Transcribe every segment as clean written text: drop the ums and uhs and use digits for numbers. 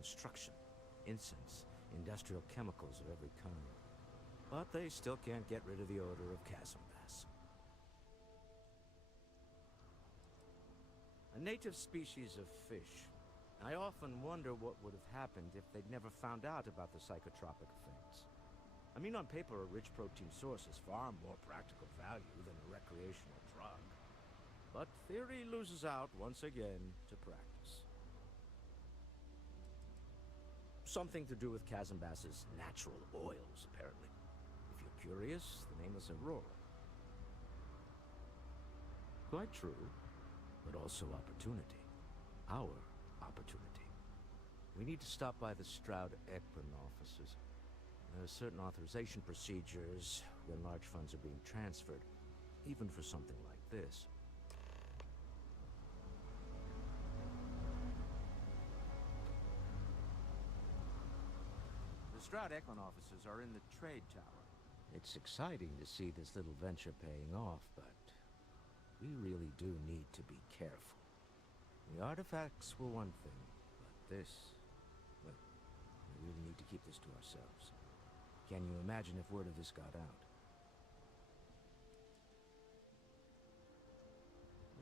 construction, incense, industrial chemicals of every kind. But they still can't get rid of the odor of chasm bass. A native species of fish. I often wonder what would have happened if they'd never found out about the psychotropic effects. I mean, on paper, a rich protein source is far more practical value than a recreational drug. But theory loses out once again to practice. Something to do with chasm bass's natural oils, apparently. If you're curious, the name is Aurora. Quite true, but also opportunity. Our opportunity. We need to stop by the Stroud-Ekman offices. There are certain authorization procedures when large funds are being transferred, even for something like this. The Stroud-Ekman offices are in the trade tower. It's exciting to see this little venture paying off, but we really do need to be careful. The artifacts were one thing, but this... well, we really need to keep this to ourselves. Can you imagine if word of this got out?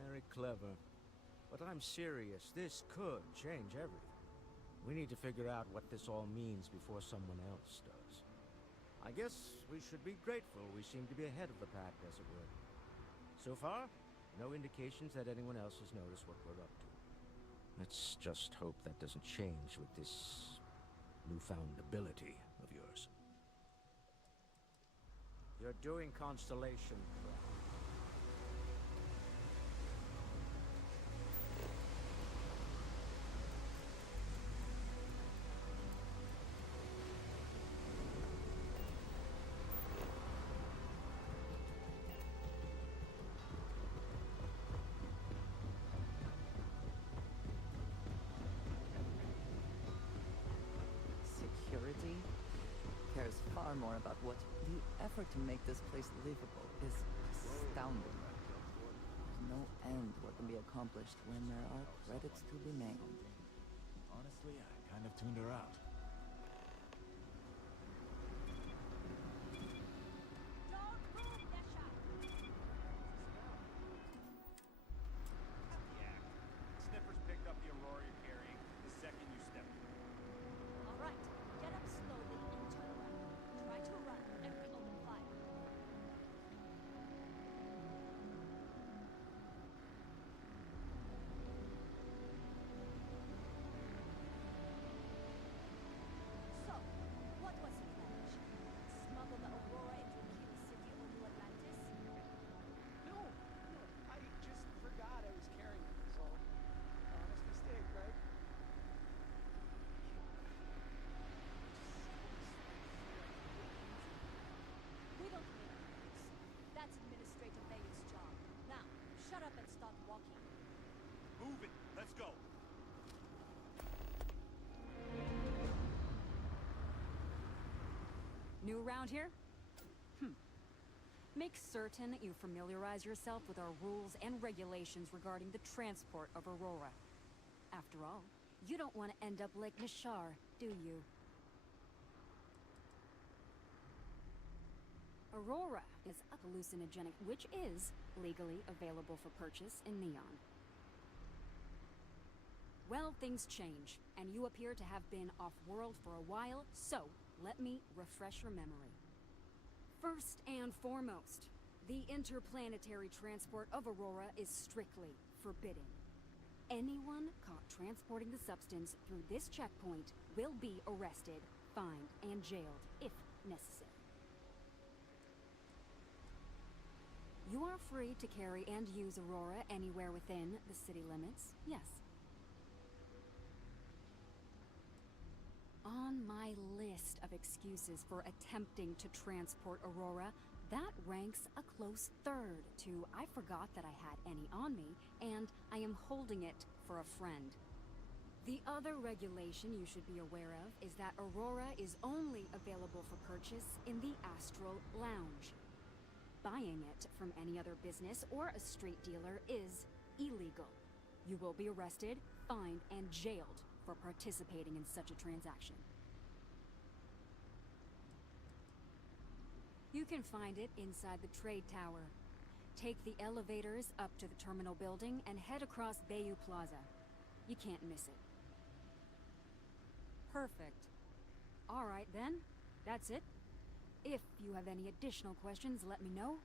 Very clever. But I'm serious. This could change everything. We need to figure out what this all means before someone else does. I guess we should be grateful we seem to be ahead of the pack, as it were. So far, no indications that anyone else has noticed what we're up to. Let's just hope that doesn't change with this newfound ability of yours. You're doing Constellation correct. Security cares far more about what the effort to make this place livable is astounding. There's no end what can be accomplished when there are credits to be made. Honestly, I kind of tuned her out. Yeah. Sniffers picked up the Aurora you're carrying the second you stepped in. All right, get up slowly and turn around. Try to run and reopen fire. So, what was your pledge? Smuggle the Aurora into a key city on New Atlantis? No, I just forgot I was carrying it, so honest mistake, right? We don't need this. That's Administrator Bay's job. Now, shut up and start walking. Move it. Let's go. New around here? Make certain you familiarize yourself with our rules and regulations regarding the transport of Aurora. After all, you don't want to end up like Nishar, do you? Aurora is a hallucinogenic which is legally available for purchase in Neon. Well, things change, and you appear to have been off-world for a while, so let me refresh your memory. First and foremost, the interplanetary transport of Aurora is strictly forbidden. Anyone caught transporting the substance through this checkpoint will be arrested, fined, and jailed, if necessary. You are free to carry and use Aurora anywhere within the city limits, yes. On my list of excuses for attempting to transport Aurora, that ranks a close third to I forgot that I had any on me, and I am holding it for a friend. The other regulation you should be aware of is that Aurora is only available for purchase in the Astral Lounge. Buying it from any other business or a street dealer is illegal. You will be arrested, fined, and jailed for participating in such a transaction. You can find it inside the trade tower. Take the elevators up to the terminal building and head across Bayou Plaza. You can't miss it. Perfect. All right then, that's it. If you have any additional questions, let me know.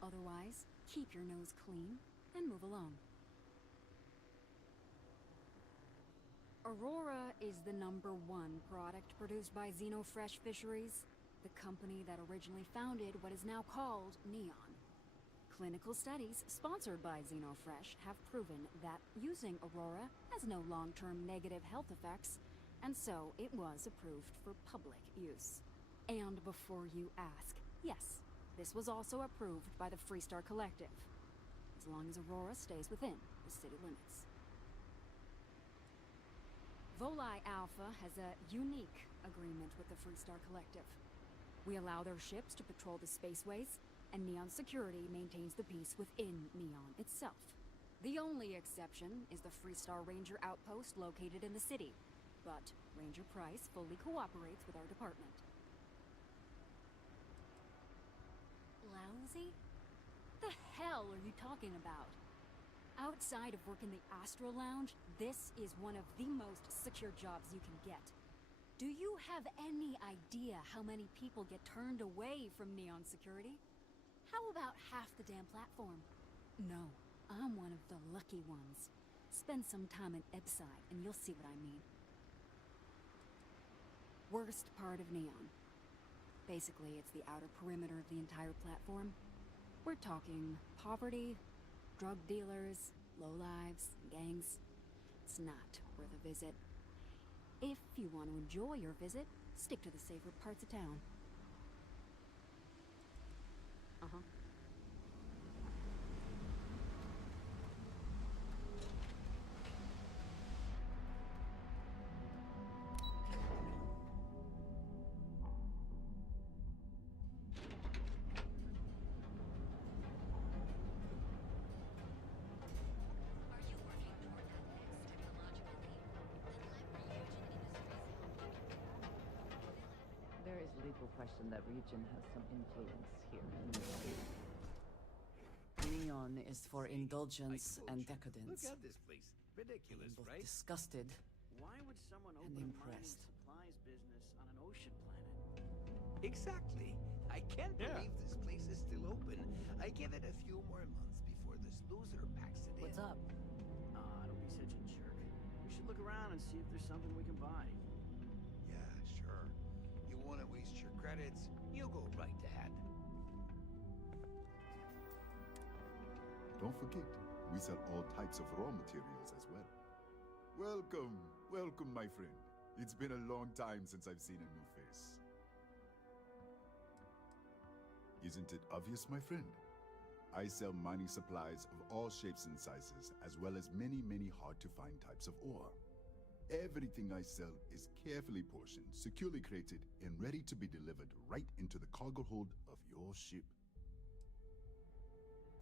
Otherwise, keep your nose clean and move along. Aurora is the #1 product produced by Xenofresh Fisheries, the company that originally founded what is now called Neon. Clinical studies sponsored by Xenofresh have proven that using Aurora has no long-term negative health effects, and so it was approved for public use. And before you ask, yes, this was also approved by the Freestar Collective, as long as Aurora stays within the city limits. Volii Alpha has a unique agreement with the Freestar Collective. We allow their ships to patrol the spaceways, and Neon Security maintains the peace within Neon itself. The only exception is the Freestar Ranger outpost located in the city, but Ranger Price fully cooperates with our department. Lousy? The hell are you talking about? Outside of working the Astro Lounge, this is one of the most secure jobs you can get. Do you have any idea how many people get turned away from Neon Security? How about half the damn platform? No, I'm one of the lucky ones. Spend some time in Epside and you'll see what I mean. Worst part of Neon. Basically, it's the outer perimeter of the entire platform. We're talking poverty, drug dealers, lowlives, gangs. It's not worth a visit. If you want to enjoy your visit, stick to the safer parts of town. Uh-huh. There is little question that region has some influence here in this city. Neon is for indulgence and decadence. Look at this place. Ridiculous, Both right? disgusted. Why would someone And open a mining impressed. supplies business on an ocean planet? Exactly. I can't believe this place is still open. I give it a few more months before this loser packs it What's in. up? Don't be such a jerk. We should look around and see if there's something we can buy. Yeah, sure. You want to waste your credits? You go right ahead. Don't forget, we sell all types of raw materials as well. Welcome, welcome, my friend. It's been a long time since I've seen a new face. Isn't it obvious, my friend? I sell mining supplies of all shapes and sizes, as well as many, many hard-to-find types of ore. Everything I sell is carefully portioned, securely crated, and ready to be delivered right into the cargo hold of your ship.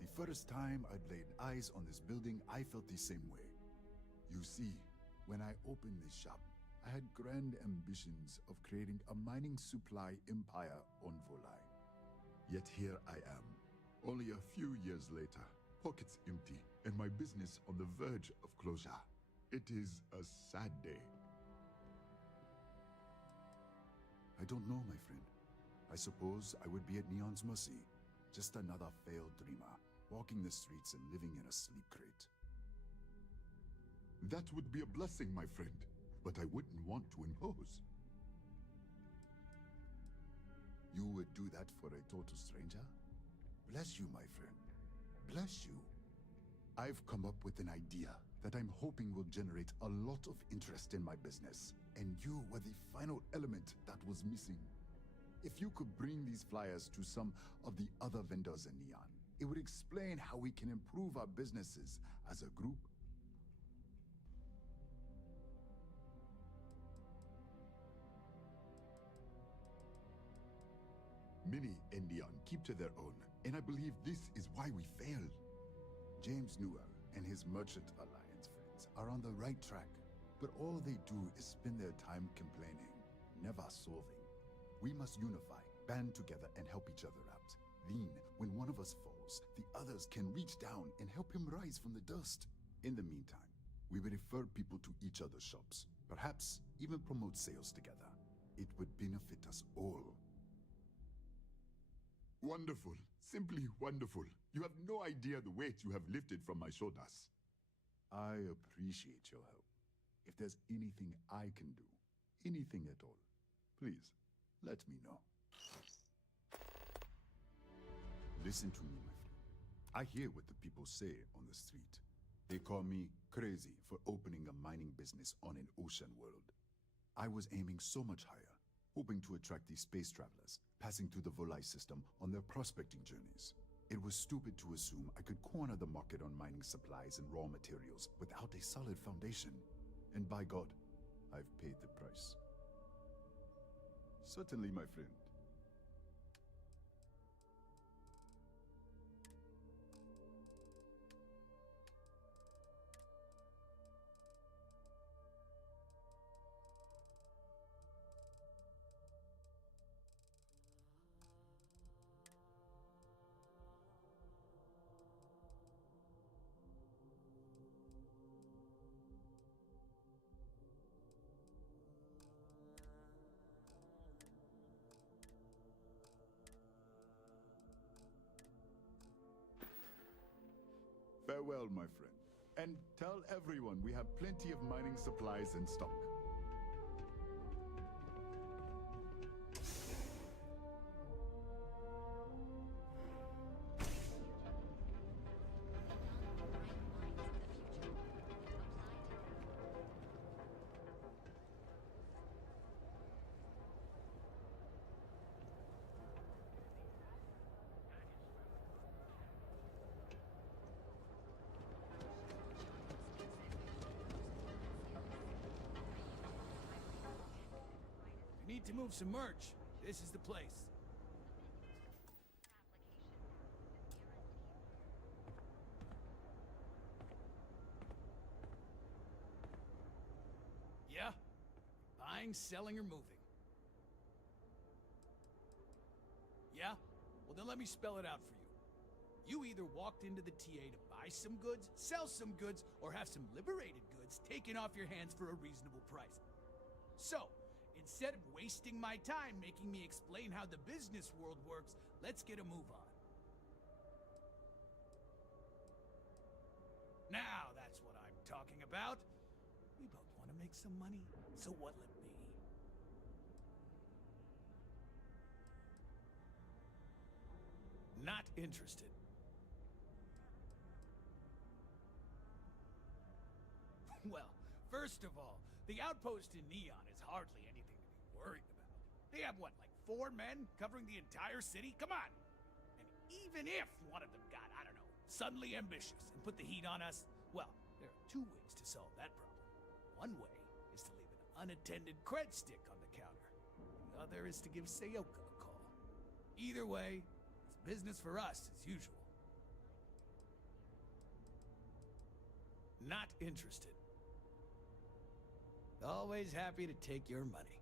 The first time I'd laid eyes on this building, I felt the same way. You see, when I opened this shop, I had grand ambitions of creating a mining supply empire on Volii. Yet here I am, only a few years later, pockets empty, and my business on the verge of closure. It is a sad day. I don't know, my friend. I suppose I would be at Neon's mercy. Just another failed dreamer, walking the streets and living in a sleep crate. That would be a blessing, my friend, but I wouldn't want to impose. You would do that for a total stranger? Bless you, my friend. Bless you. I've come up with an idea that I'm hoping will generate a lot of interest in my business, and you were the final element that was missing. If you could bring these flyers to some of the other vendors in Neon, it would explain how we can improve our businesses as a group. Many in Neon keep to their own, and I believe this is why we failed. James Newell and his Merchant Alliance friends are on the right track, but all they do is spend their time complaining, never solving. We must unify, band together, and help each other out. Then, when one of us falls, the others can reach down and help him rise from the dust. In the meantime, we will refer people to each other's shops, perhaps even promote sales together. It would benefit us all. Wonderful. Simply wonderful. You have no idea the weight you have lifted from my shoulders. I appreciate your help. If there's anything I can do, anything at all, please, let me know. Listen to me, my friend. I hear what the people say on the street. They call me crazy for opening a mining business on an ocean world. I was aiming so much higher, hoping to attract these space travelers, passing through the Volai system on their prospecting journeys. It was stupid to assume I could corner the market on mining supplies and raw materials without a solid foundation. And by God, I've paid the price. Certainly, my friend. Farewell, my friend. And tell everyone we have plenty of mining supplies in stock. You need to move some merch. This is the place. Yeah? Buying, selling, or moving? Yeah? Well, then let me spell it out for you. You either walked into the TA to buy some goods, sell some goods, or have some liberated goods taken off your hands for a reasonable price. So, instead of wasting my time making me explain how the business world works, let's get a move on. Now that's what I'm talking about. We both want to make some money, so what'll it be? Not interested. Well, first of all, the outpost in Neon is hardly anything to be worried about. They have what, like 4 men covering the entire city? Come on! And even if one of them got, I don't know, suddenly ambitious and put the heat on us, well, there are 2 ways to solve that problem. One way is to leave an unattended cred stick on the counter. The other is to give Sayoka a call. Either way, it's business for us as usual. Not interested. Always happy to take your money.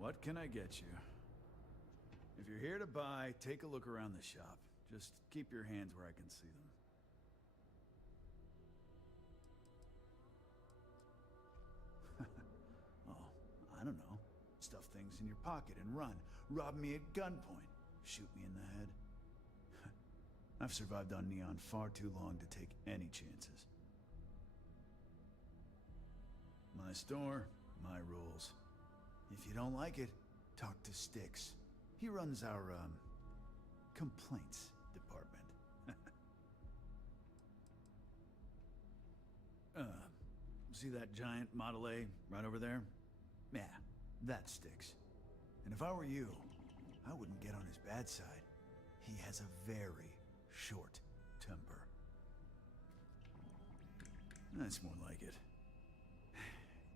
What can I get you? If you're here to buy, take a look around the shop. Just keep your hands where I can see them. Oh, I don't know. Stuff things in your pocket and run. Rob me at gunpoint. shoot me in the head. I've survived on Neon far too long to take any chances. My store, my rules. If you don't like it, talk to Styx. He runs our, complaints department. See that giant Model A right over there? Yeah, that Styx. And if I were you, I wouldn't get on his bad side. He has a very short temper. That's more like it.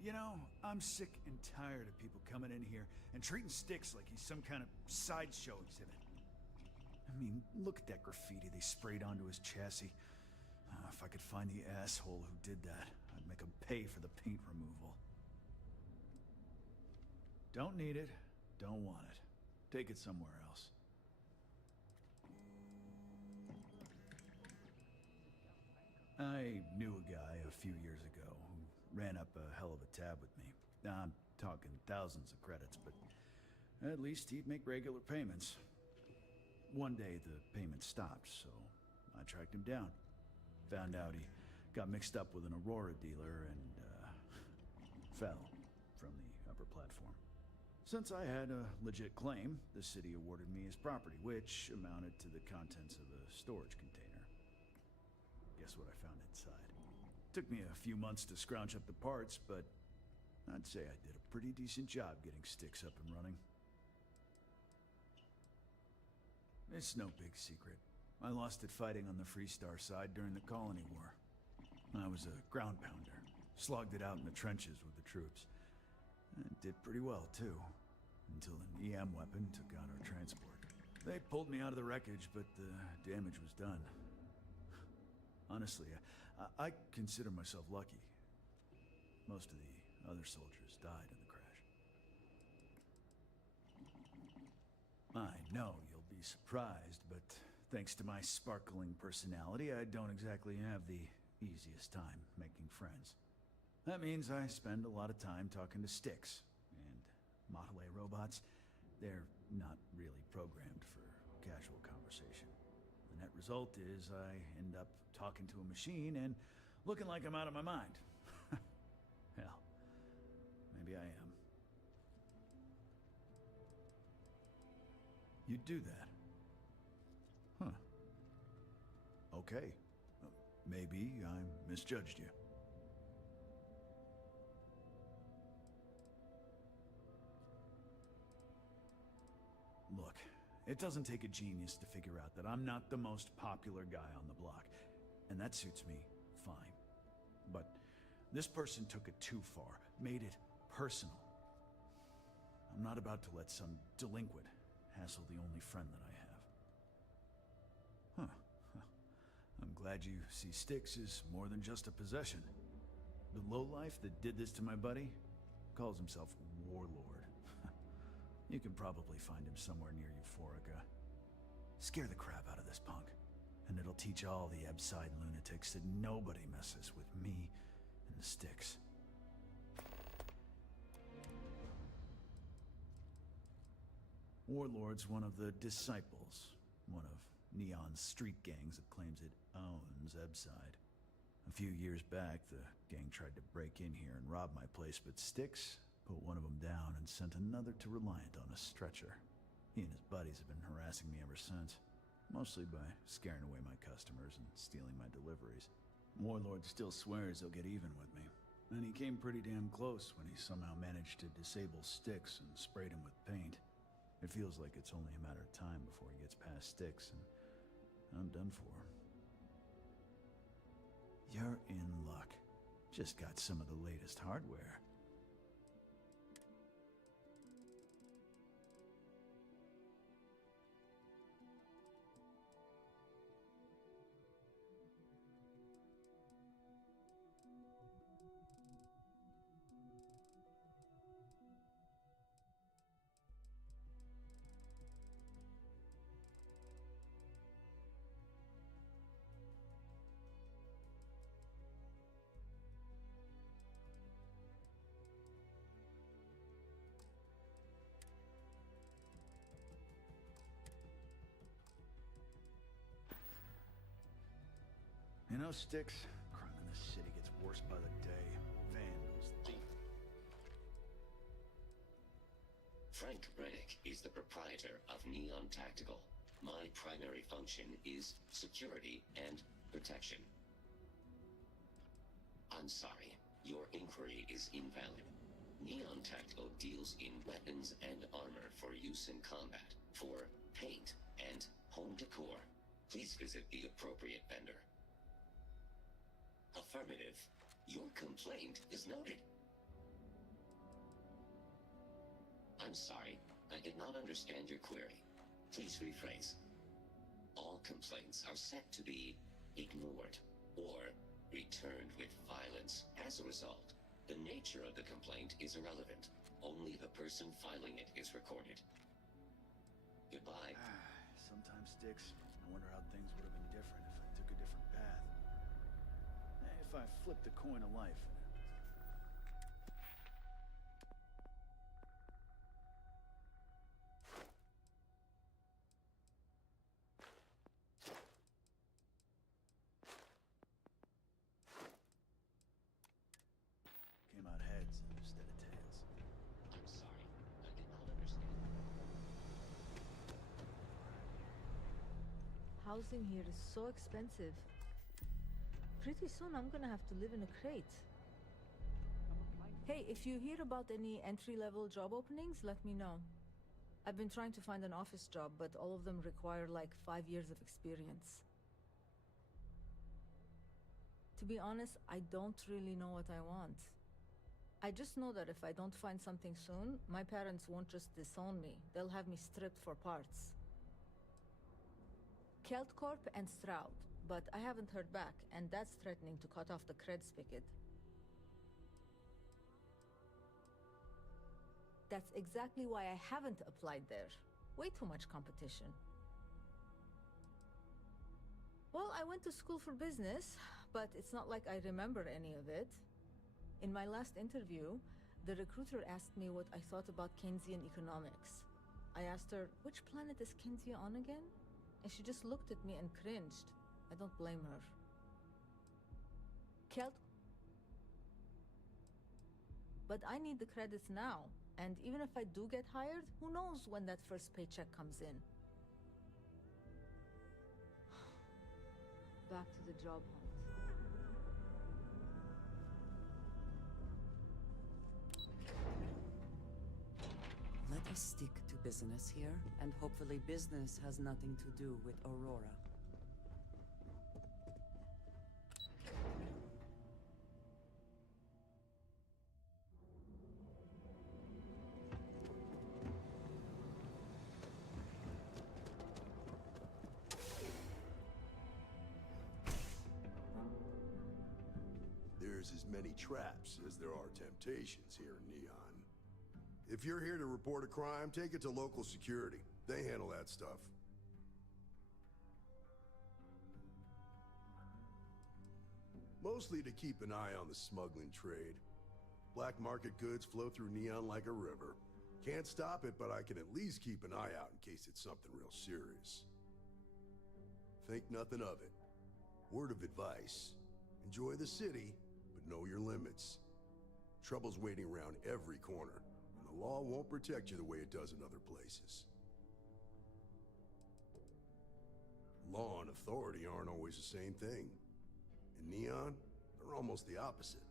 You know, I'm sick and tired of people coming in here and treating Styx like he's some kind of sideshow exhibit. I mean, look at that graffiti they sprayed onto his chassis. If I could find the asshole who did that, I'd make him pay for the paint removal. Don't need it, don't want it. Take it somewhere else. I knew a guy a few years ago who ran up a hell of a tab with me. I'm talking thousands of credits, but at least he'd make regular payments. One day the payment stopped, so I tracked him down. Found out he got mixed up with an Aurora dealer and fell from the upper platform. Since I had a legit claim, the city awarded me his property, which amounted to the contents of a storage container. Guess what I found inside? Took me a few months to scrounge up the parts, but I'd say I did a pretty decent job getting Styx up and running. It's no big secret. I lost it fighting on the Freestar side during the Colony War. I was a ground pounder, slogged it out in the trenches with the troops. And did pretty well, too, until an EM weapon took out our transport. They pulled me out of the wreckage, but the damage was done. Honestly, I consider myself lucky. Most of the other soldiers died in the crash. I know you'll be surprised, but thanks to my sparkling personality, I don't exactly have the easiest time making friends. That means I spend a lot of time talking to Styx, and Model A robots, they're not really programmed for casual conversation. The net result is I end up talking to a machine and looking like I'm out of my mind. Hell, maybe I am. You'd do that? Huh. Okay. Maybe I misjudged you. Look, it doesn't take a genius to figure out that I'm not the most popular guy on the block, and that suits me fine. But this person took it too far, made it personal. I'm not about to let some delinquent hassle the only friend that I have. Huh. I'm glad you see Styx as more than just a possession. The lowlife that did this to my buddy calls himself Warlord. You can probably find him somewhere near Euphorica. Scare the crap out of this punk, and it'll teach all the Ebside lunatics that nobody messes with me and the Styx. Warlord's one of the Disciples, one of Neon's street gangs that claims it owns Ebside. A few years back, the gang tried to break in here and rob my place, but Styx put one of them down and sent another to Reliant on a stretcher. He and his buddies have been harassing me ever since, mostly by scaring away my customers and stealing my deliveries. Warlord still swears he'll get even with me, and he came pretty damn close when he somehow managed to disable Styx and sprayed him with paint. It feels like it's only a matter of time before he gets past Styx, and I'm done for. You're in luck. Just got some of the latest hardware. know, Sticks, crime in this city gets worse by the day. Vandals, Frank Reddick is the proprietor of Neon Tactical. My primary function is security and protection. I'm sorry, your inquiry is invalid. Neon Tactical deals in weapons and armor for use in combat, for paint and home decor. Please visit the appropriate vendor. Affirmative. Your complaint is noted. I'm sorry, I did not understand your query. Please rephrase. All complaints are set to be ignored or returned with violence. As a result, the nature of the complaint is irrelevant. Only the person filing it is recorded. Goodbye. Sometimes, Sticks, I wonder how things would have been different if I took a different path. If I flipped the coin of life. Came out heads instead of tails. I'm sorry, I did not understand. Housing here is so expensive. Pretty soon I'm gonna have to live in a crate. Hey, if you hear about any entry-level job openings, let me know. I've been trying to find an office job, but all of them require like 5 years of experience. To be honest, I don't really know what I want. I just know that if I don't find something soon, my parents won't just disown me. They'll have me stripped for parts. Kelt Corp and Stroud, but I haven't heard back, and that's threatening to cut off the cred spigot. That's exactly why I haven't applied there. Way too much competition. Well, I went to school for business, but it's not like I remember any of it. In my last interview, the recruiter asked me what I thought about Keynesian economics. I asked her, which planet is Keynesian on again? And she just looked at me and cringed. I don't blame her. Kelt... But I need the credits now, and even if I do get hired, who knows when that first paycheck comes in? Back to the job hunt. Let us stick to business here, and hopefully business has nothing to do with Aurora. There's as many traps as there are temptations here in Neon. If you're here to report a crime, take it to local security. They handle that stuff. Mostly to keep an eye on the smuggling trade. Black market goods flow through Neon like a river. Can't stop it, but I can at least keep an eye out in case it's something real serious. Think nothing of it. Word of advice. Enjoy the city, but know your limits. Trouble's waiting around every corner. The law won't protect you the way it does in other places. Law and authority aren't always the same thing. In Neon, they're almost the opposite.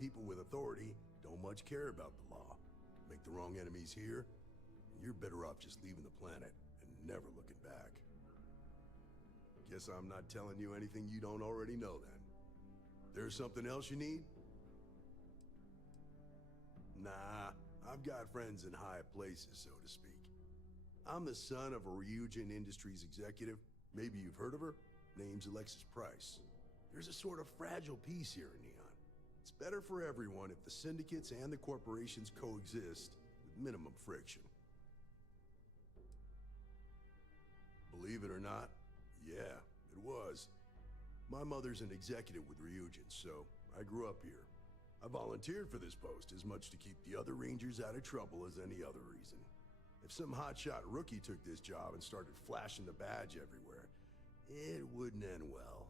People with authority don't much care about the law. Make the wrong enemies here, and you're better off just leaving the planet and never looking back. Guess I'm not telling you anything you don't already know then. There's something else you need? Nah. I've got friends in high places, so to speak. I'm the son of a Ryujin Industries executive. Maybe you've heard of her? Name's Alexis Price. There's a sort of fragile peace here in Neon. It's better for everyone if the syndicates and the corporations coexist with minimum friction. Believe it or not, yeah, it was. My mother's an executive with Ryujin, so I grew up here. I volunteered for this post as much to keep the other Rangers out of trouble as any other reason. If some hotshot rookie took this job and started flashing the badge everywhere, it wouldn't end well.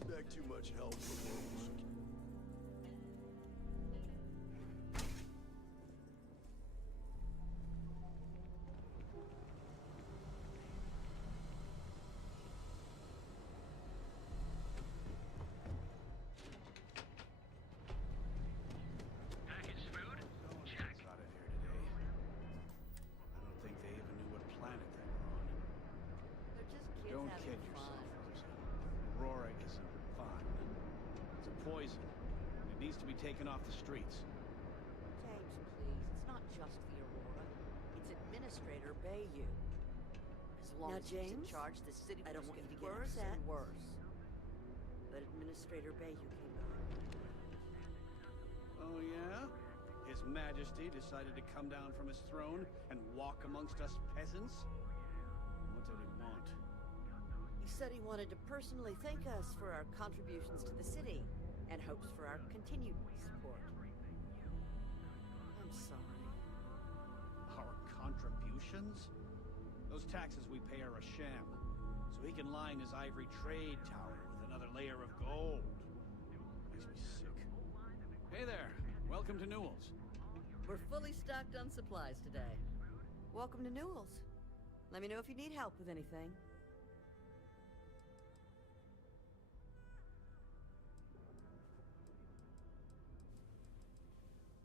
expect too much help from local Packaged food? Check. Got it here today. I don't think they even knew what planet they were on. They're just kids Don't having kid fun. yourself, Rosa. Aurora isn't fun. It's a poison. And it needs to be taken off the streets. James, please. It's not just the Aurora. It's Administrator Bayou. As long Now, as he's in James, charge, the city I will don't just want get you to get worse upset. and worse. But Administrator Bayou came by. Oh, yeah? His Majesty decided to come down from his throne and walk amongst us peasants? What did he want? He said he wanted to personally thank us for our contributions to the city and hopes for our continued support. I'm sorry. Our contributions? Those taxes we pay are a sham, so he can line his ivory trade tower with another layer of gold. Makes me sick. Hey there, welcome to Newell's. We're fully stocked on supplies today. Welcome to Newell's. Let me know if you need help with anything.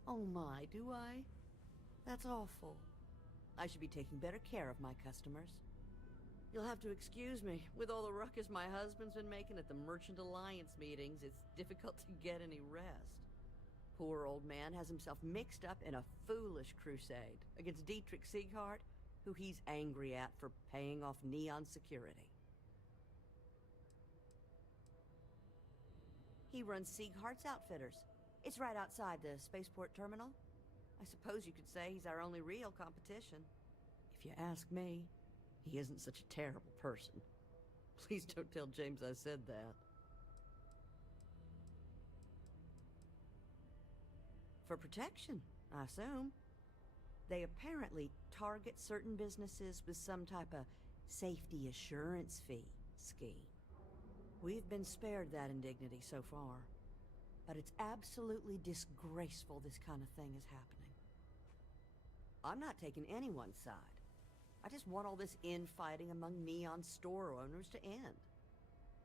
Oh my, do I? That's awful. I should be taking better care of my customers. You'll have to excuse me. With all the ruckus my husband's been making at the Merchant Alliance meetings, it's difficult to get any rest. Poor old man has himself mixed up in a foolish crusade against Dietrich Sieghart, who he's angry at for paying off Neon security. He runs Sieghart's Outfitters. It's right outside the spaceport terminal. I suppose you could say he's our only real competition. If you ask me, he isn't such a terrible person. Please don't tell James I said that. For protection, I assume. They apparently target certain businesses with some type of safety assurance fee scheme. We've been spared that indignity so far. But it's absolutely disgraceful this kind of thing is happening. I'm not taking anyone's side. I just want all this infighting among Neon store owners to end.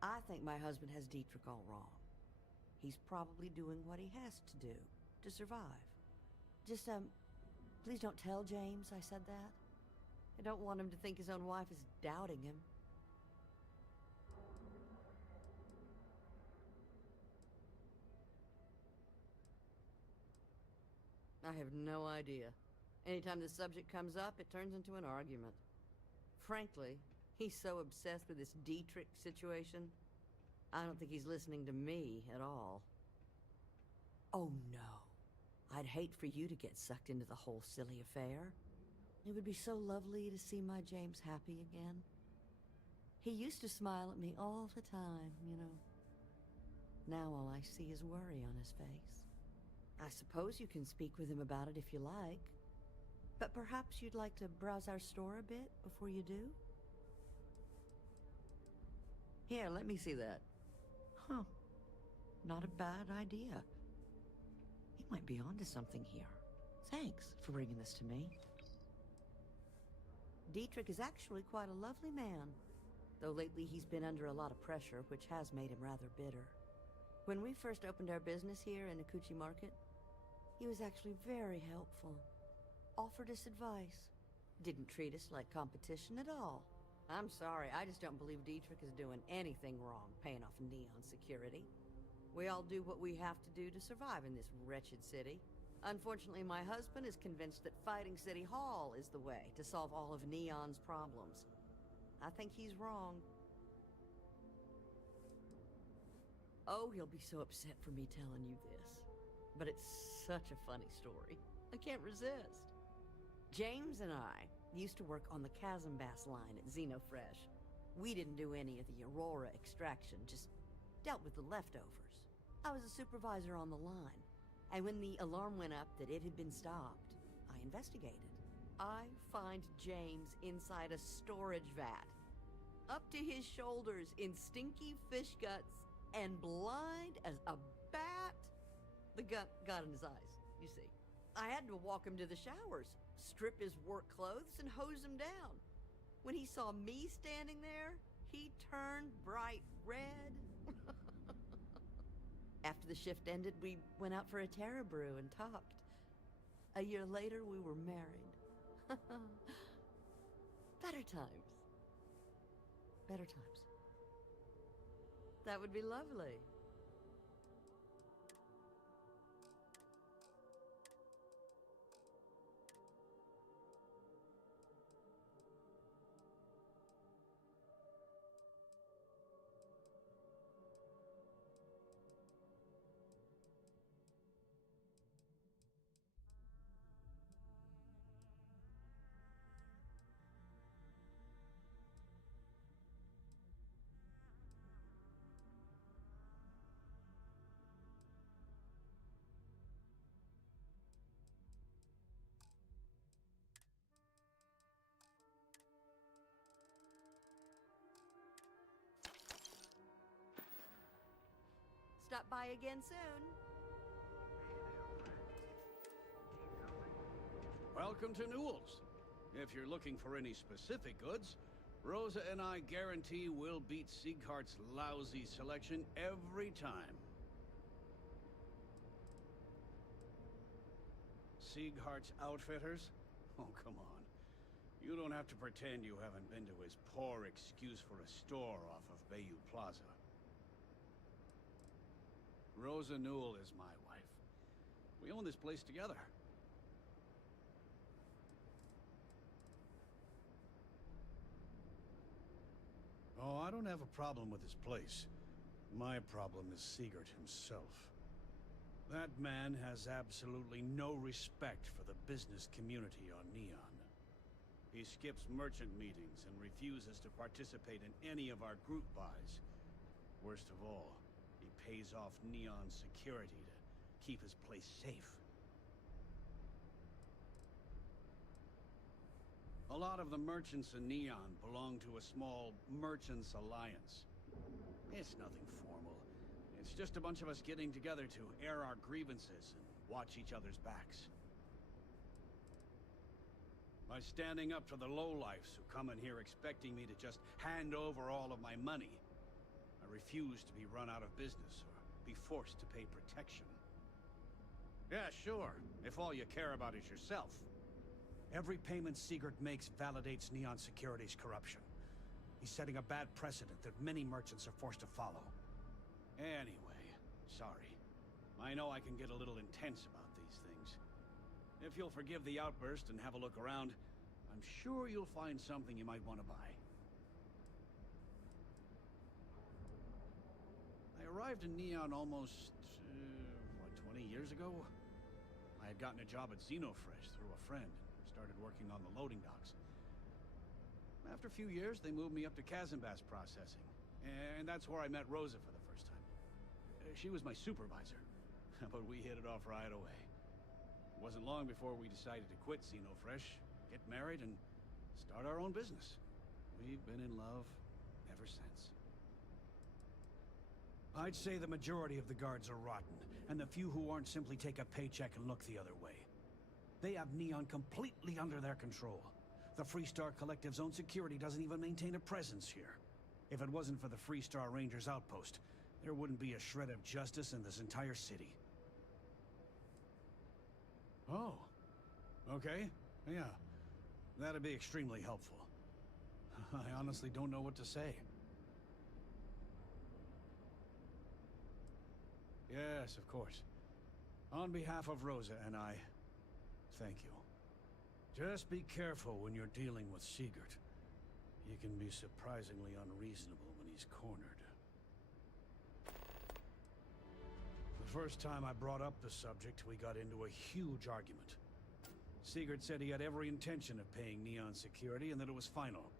I think my husband has Dietrich all wrong. He's probably doing what he has to do to survive. Just, please don't tell James I said that. I don't want him to think his own wife is doubting him. I have no idea. Anytime the subject comes up, it turns into an argument. Frankly, he's so obsessed with this Dietrich situation, I don't think he's listening to me at all. Oh no. I'd hate for you to get sucked into the whole silly affair. It would be so lovely to see my James happy again. He used to smile at me all the time, you know. Now all I see is worry on his face. I suppose you can speak with him about it if you like. But perhaps you'd like to browse our store a bit before you do? Here, let me see that. Huh. Not a bad idea. He might be onto something here. Thanks for bringing this to me. Dietrich is actually quite a lovely man, though lately he's been under a lot of pressure, which has made him rather bitter. When we first opened our business here in Akuchi Market, he was actually very helpful. Offered us advice. Didn't treat us like competition at all. I'm sorry, I just don't believe Dietrich is doing anything wrong paying off Neon security. We all do what we have to do to survive in this wretched city. Unfortunately, my husband is convinced that fighting City Hall is the way to solve all of Neon's problems. I think he's wrong. Oh, he'll be so upset for me telling you this. But it's such a funny story. I can't resist. James and I used to work on the Chasm Bass line at Xenofresh. We didn't do any of the Aurora extraction, just dealt with the leftovers. I was a supervisor on the line, and when the alarm went up that it had been stopped, I investigated. I find James inside a storage vat, up to his shoulders in stinky fish guts, and blind as a bat. The gun got in his eyes, you see. I had to walk him to the showers, strip his work clothes, and hose him down. When he saw me standing there, he turned bright red. After the shift ended, we went out for a Terra brew and talked. A year later, we were married. Better times. Better times. That would be lovely. Stop by again soon. Welcome to Newell's. If you're looking for any specific goods, Rosa and I guarantee we'll beat Sieghart's lousy selection every time. Sieghart's Outfitters? Oh, come on. You don't have to pretend you haven't been to his poor excuse for a store off of Bayou Plaza. Rosa Newell is my wife. We own this place together. Oh, I don't have a problem with this place. My problem is Siegert himself. That man has absolutely no respect for the business community on Neon. He skips merchant meetings and refuses to participate in any of our group buys. Worst of all, he pays off Neon security to keep his place safe. A lot of the merchants in Neon belong to a small merchants alliance. It's nothing formal. It's just a bunch of us getting together to air our grievances and watch each other's backs. By standing up to the lowlifes who come in here expecting me to just hand over all of my money, I refuse to be run out of business or be forced to pay protection. Yeah, sure, if all you care about is yourself. Every payment Siegert makes validates Neon Security's corruption. He's setting a bad precedent that many merchants are forced to follow. Anyway, sorry. I know I can get a little intense about these things. If you'll forgive the outburst and have a look around, I'm sure you'll find something you might want to buy. I arrived in Neon almost, 20 years ago? I had gotten a job at Xenofresh through a friend and started working on the loading docks. After a few years, they moved me up to Kazanbas processing, and that's where I met Rosa for the first time. She was my supervisor, but we hit it off right away. It wasn't long before we decided to quit Xenofresh, get married, and start our own business. We've been in love ever since. I'd say the majority of the guards are rotten, and the few who aren't simply take a paycheck and look the other way. They have Neon completely under their control. The Freestar Collective's own security doesn't even maintain a presence here. If it wasn't for the Freestar Rangers outpost, there wouldn't be a shred of justice in this entire city. Oh. Okay. Yeah. That'd be extremely helpful. I honestly don't know what to say. Yes, of course. On behalf of Rosa and I, thank you. Just be careful when you're dealing with Siegert. He can be surprisingly unreasonable when he's cornered. The first time I brought up the subject, we got into a huge argument. Siegert said he had every intention of paying Neon security and that it was final.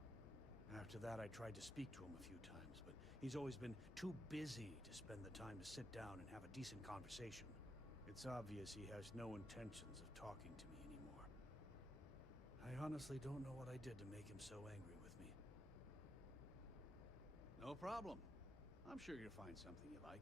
After that, I tried to speak to him a few times, but he's always been too busy to spend the time to sit down and have a decent conversation. It's obvious he has no intentions of talking to me anymore. I honestly don't know what I did to make him so angry with me. No problem. I'm sure you'll find something you like.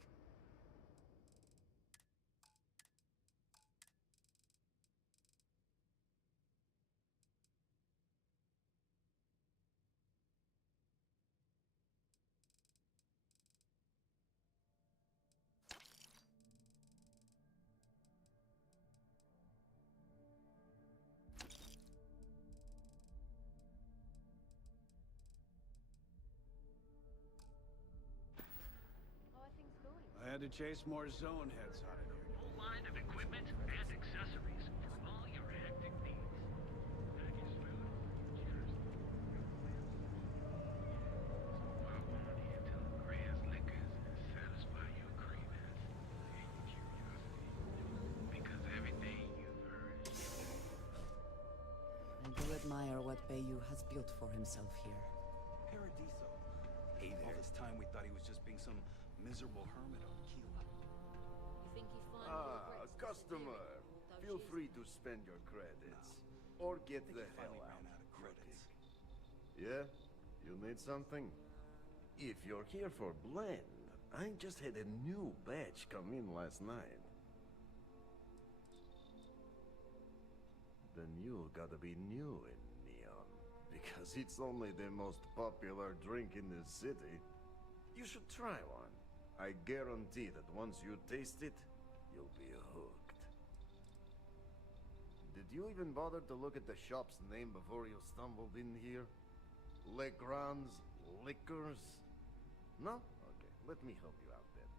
I had to chase more zone heads out of here. Full line of equipment and accessories for all your hectic needs. Packaged food, cheers. Pop on in till Gray's Liquors satisfy your cravings and your curiosity. Because everything you've heard is I do admire what Bayou has built for himself here. Paradiso. Hey there. All this time we thought he was just being some miserable hermit on Kila. You think he finally regrets this Customer. decision, Feel Dodgy? free to spend your credits. Or get the hell out. Ran out of credits. Yeah? You need something? If you're here for blend, I just had a new batch come in last night. Then you gotta be new in Neon. Because it's only the most popular drink in the city. You should try one. I guarantee that once you taste it, you'll be hooked. Did you even bother to look at the shop's name before you stumbled in here? Legrand's Liquors? No? Okay, let me help you out then.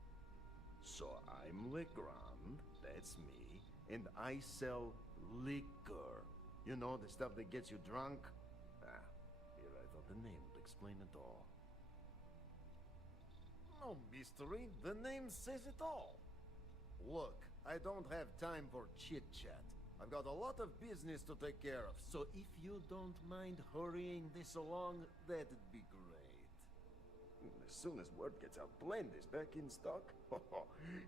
So I'm Legrand, that's me, and I sell liquor. You know, the stuff that gets you drunk? Ah, here I thought the name would explain it all. No mystery, the name says it all. Look, I don't have time for chit-chat. I've got a lot of business to take care of, so if you don't mind hurrying this along, that'd be great. As soon as word gets out Blend is back in stock,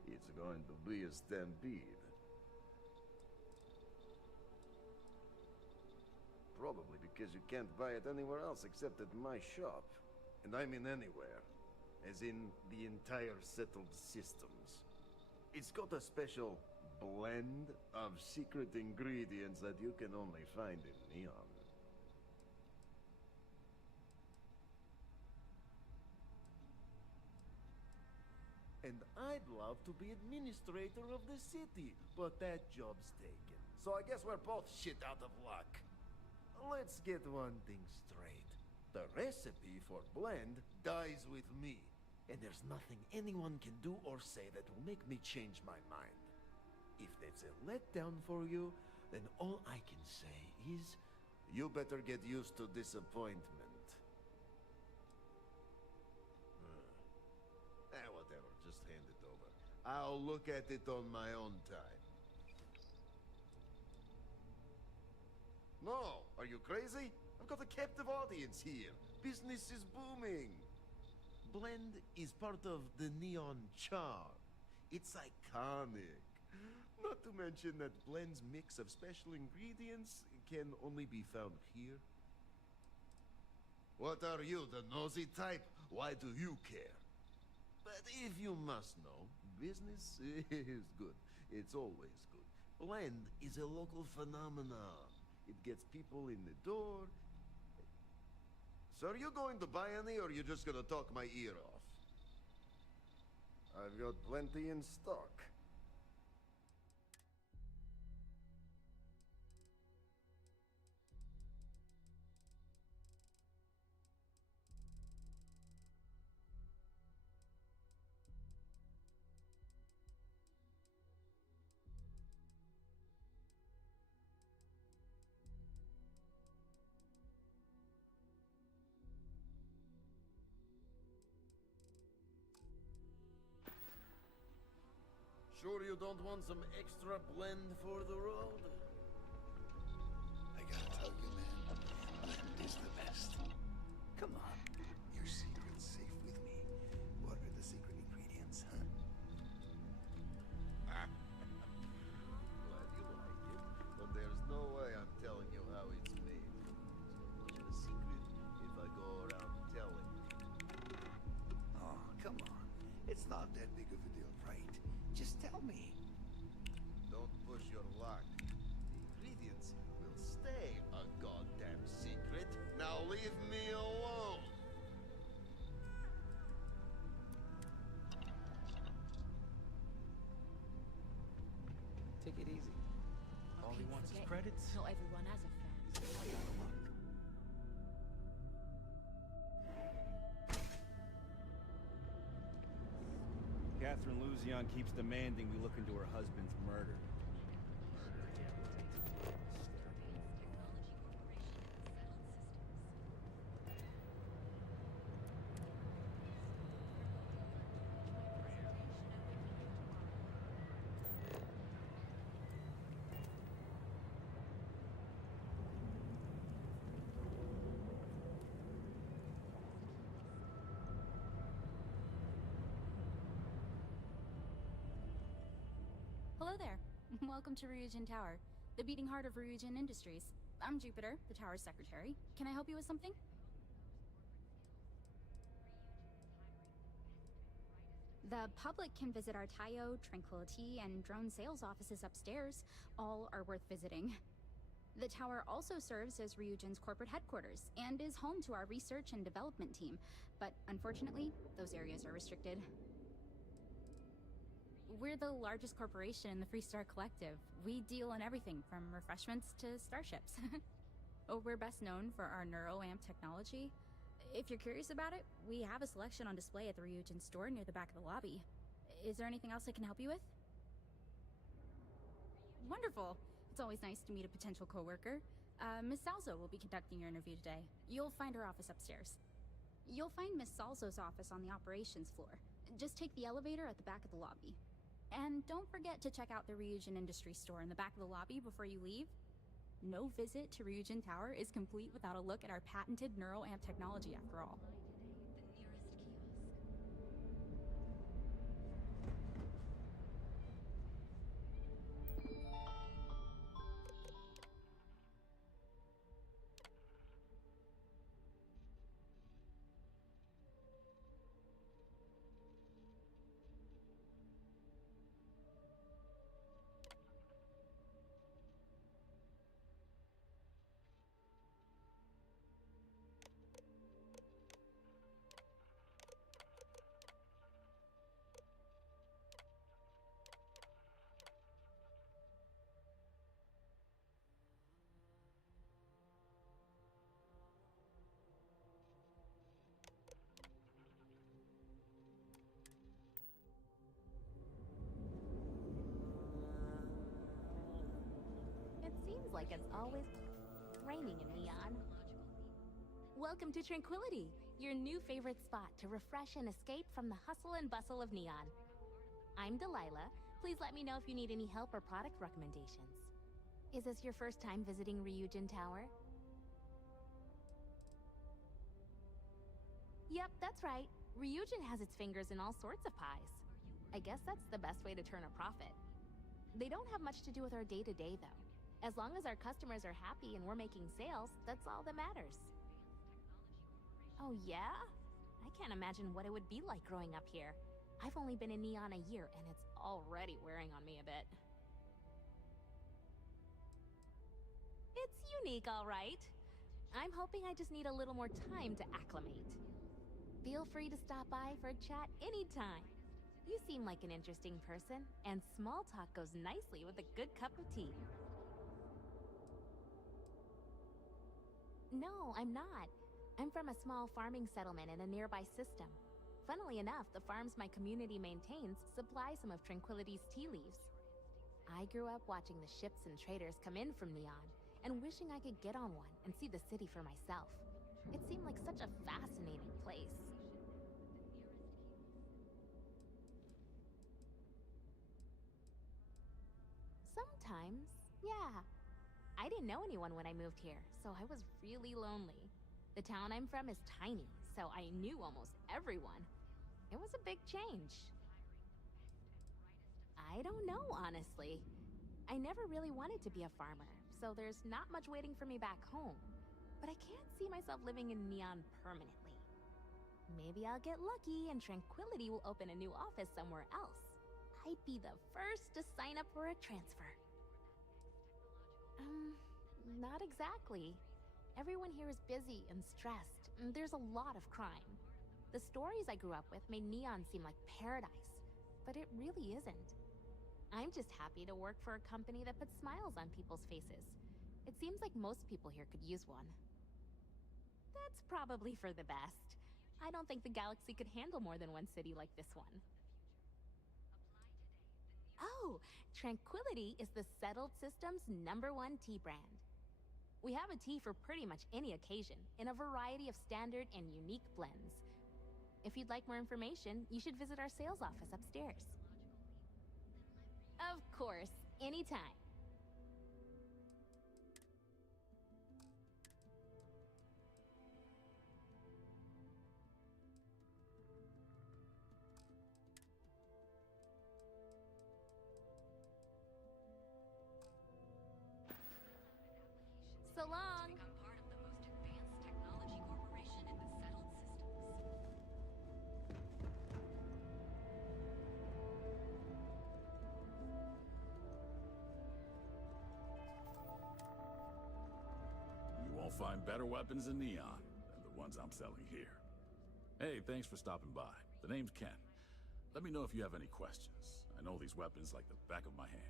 it's going to be a stampede. Probably because you can't buy it anywhere else except at my shop. And I mean anywhere. As in the entire settled systems. It's got a special blend of secret ingredients that you can only find in Neon. And I'd love to be administrator of the city, but that job's taken. So I guess we're both shit out of luck. Let's get one thing straight. The recipe for blend dies with me. And there's nothing anyone can do or say that will make me change my mind. If that's a letdown for you, then all I can say is, you better get used to disappointment. Whatever, just hand it over. I'll look at it on my own time. No, are you crazy? I've got a captive audience here. Business is booming. Blend is part of the Neon charm. It's iconic. Not to mention that Blend's mix of special ingredients can only be found here. What are you, the nosy type? Why do you care? But if you must know, business is good. It's always good. Blend is a local phenomenon. It gets people in the door. So are you going to buy any, or are you just gonna talk my ear off? I've got plenty in stock. Sure you don't want some extra blend for the road? I gotta tell you, man, blend is the best. Come on, your secret's safe with me. What are the secret ingredients, huh? Glad you like it, but there's no way I'm telling you how it's made. It's much of a secret if I go around telling. Oh, come on. Leave me alone. Take it easy. All he wants is credits. Not everyone has a fan. Catherine Luzion keeps demanding we look into her husband's murder. Hello there. Welcome to Ryujin Tower, the beating heart of Ryujin Industries. I'm Jupiter, the tower's secretary. Can I help you with something? The public can visit our Tayo, Tranquility, and drone sales offices upstairs. All are worth visiting. The tower also serves as Ryujin's corporate headquarters and is home to our research and development team, but unfortunately, those areas are restricted. We're the largest corporation in the Freestar Collective. We deal in everything from refreshments to starships. We're best known for our neuroamp technology. If you're curious about it, we have a selection on display at the Ryujin store near the back of the lobby. Is there anything else I can help you with? Wonderful. It's always nice to meet a potential coworker. Miss Salzo will be conducting your interview today. You'll find her office upstairs. You'll find Miss Salzo's office on the operations floor. Just take the elevator at the back of the lobby. And don't forget to check out the Ryujin Industry store in the back of the lobby before you leave. No visit to Ryujin Tower is complete without a look at our patented neuroamp technology after all. Seems like it's always raining in Neon. Welcome to Tranquility, your new favorite spot to refresh and escape from the hustle and bustle of Neon. I'm Delilah. Please let me know if you need any help or product recommendations. Is this your first time visiting Ryujin Tower? Yep, that's right. Ryujin has its fingers in all sorts of pies. I guess that's the best way to turn a profit. They don't have much to do with our day-to-day, though. As long as our customers are happy and we're making sales, that's all that matters. Oh yeah? I can't imagine what it would be like growing up here. I've only been in Neon a year, and it's already wearing on me a bit. It's unique, all right. I'm hoping I just need a little more time to acclimate. Feel free to stop by for a chat anytime. You seem like an interesting person, and small talk goes nicely with a good cup of tea. No, I'm not. I'm from a small farming settlement in a nearby system. Funnily enough, the farms my community maintains supply some of Tranquility's tea leaves. I grew up watching the ships and traders come in from Neon, and wishing I could get on one and see the city for myself. It seemed like such a fascinating place. Sometimes, yeah. I didn't know anyone when I moved here, so I was really lonely. The town I'm from is tiny, so I knew almost everyone. It was a big change. I don't know, honestly. I never really wanted to be a farmer, so there's not much waiting for me back home. But I can't see myself living in Neon permanently. Maybe I'll get lucky and Tranquility will open a new office somewhere else. I'd be the first to sign up for a transfer. Not exactly. Everyone here is busy and stressed, and there's a lot of crime. The stories I grew up with made Neon seem like paradise, but it really isn't. I'm just happy to work for a company that puts smiles on people's faces. It seems like most people here could use one. That's probably for the best. I don't think the galaxy could handle more than one city like this one. Oh, Tranquility is the Settled System's #1 tea brand. We have a tea for pretty much any occasion, in a variety of standard and unique blends. If you'd like more information, you should visit our sales office upstairs. Of course, anytime. So long. You won't find better weapons in Neon than the ones I'm selling here. Hey, thanks for stopping by. The name's Ken. Let me know if you have any questions. I know these weapons like the back of my hand.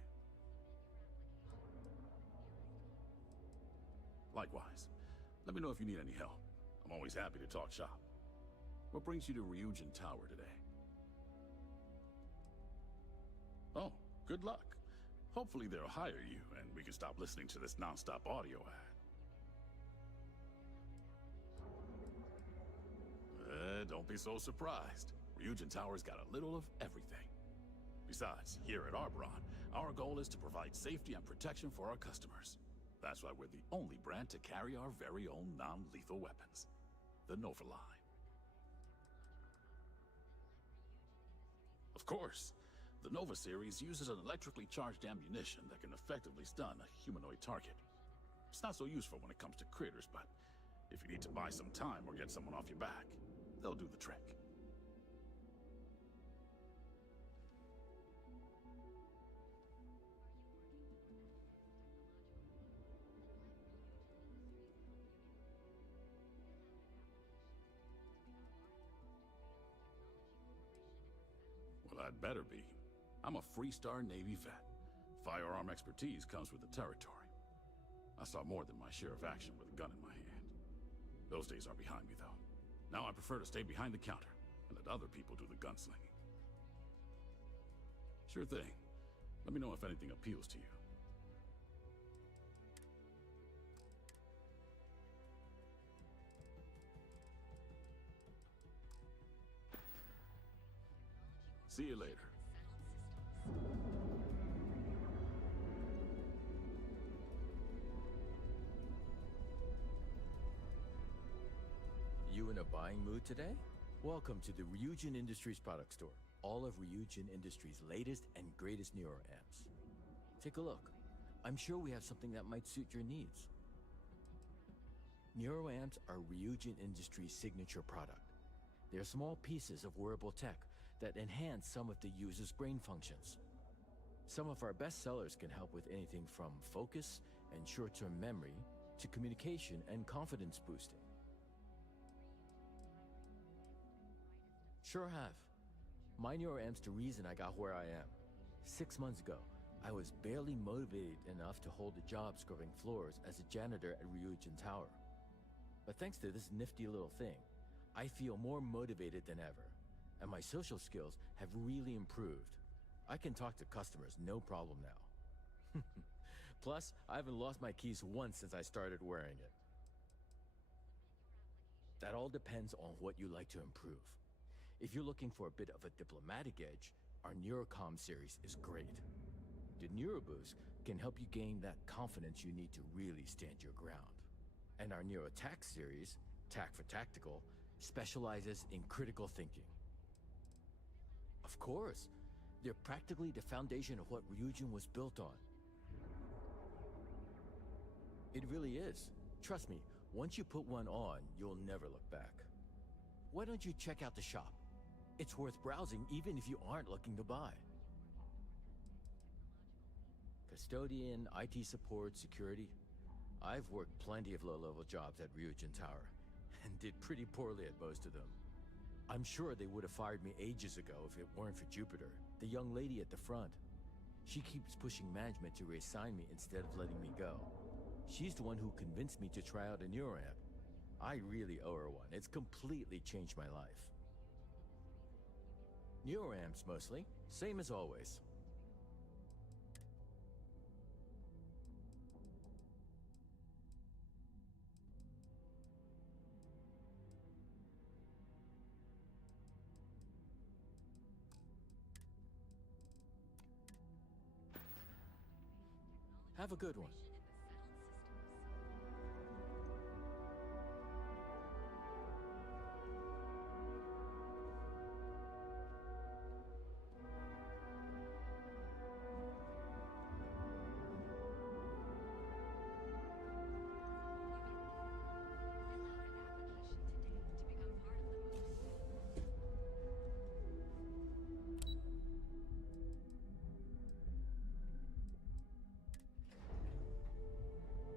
Likewise. Let me know if you need any help. I'm always happy to talk shop. What brings you to Ryujin Tower today? Oh, good luck. Hopefully they'll hire you, and we can stop listening to this non-stop audio ad. Don't be so surprised. Ryujin Tower's got a little of everything. Besides, here at Arbron, our goal is to provide safety and protection for our customers. That's why we're the only brand to carry our very own non-lethal weapons. The Nova line. Of course, the Nova series uses an electrically charged ammunition that can effectively stun a humanoid target. It's not so useful when it comes to critters, but if you need to buy some time or get someone off your back, they'll do the trick. Well, I'd better be. I'm a Freestar Navy vet. Firearm expertise comes with the territory. I saw more than my share of action with a gun in my hand. Those days are behind me, though. Now I prefer to stay behind the counter and let other people do the gunslinging. Sure thing. Let me know if anything appeals to you. See you later. You in a buying mood today? Welcome to the Ryujin Industries product store. All of Ryujin Industries' latest and greatest Neuro amps. Take a look. I'm sure we have something that might suit your needs. Neuro amps are Ryujin Industries' signature product. They're small pieces of wearable tech that enhance some of the user's brain functions. Some of our best sellers can help with anything from focus and short-term memory to communication and confidence boosting. Sure have. My neuroamp's the reason I got where I am. 6 months ago, I was barely motivated enough to hold a job scrubbing floors as a janitor at Ryujin Tower. But thanks to this nifty little thing, I feel more motivated than ever, and my social skills have really improved. I can talk to customers no problem now. Plus, I haven't lost my keys once since I started wearing it. That all depends on what you like to improve. If you're looking for a bit of a diplomatic edge, our Neurocom series is great. The Neuroboost can help you gain that confidence you need to really stand your ground. And our Neurotac series, Tac for Tactical, specializes in critical thinking. Of course, they're practically the foundation of what Ryujin was built on. It really is. Trust me, once you put one on, you'll never look back. Why don't you check out the shop? It's worth browsing even if you aren't looking to buy. Custodian, IT support, security. I've worked plenty of low-level jobs at Ryujin Tower, and did pretty poorly at most of them. I'm sure they would have fired me ages ago if it weren't for Jupiter, the young lady at the front. She keeps pushing management to reassign me instead of letting me go. She's the one who convinced me to try out a neuroamp. I really owe her one. It's completely changed my life. Neuroamps mostly, same as always. Have a good one.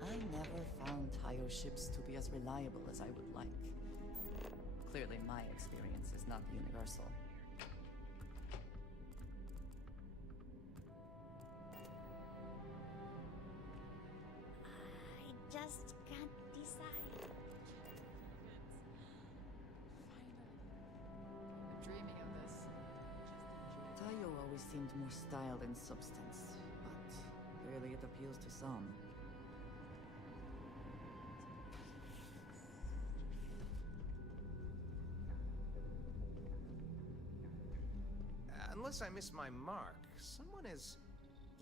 I never found Tayo ships to be as reliable as I would like. Clearly, my experience is not universal. I just can't decide. Dreaming of this. Tayo always seemed more style than substance, but clearly it appeals to some. Unless I miss my mark, someone as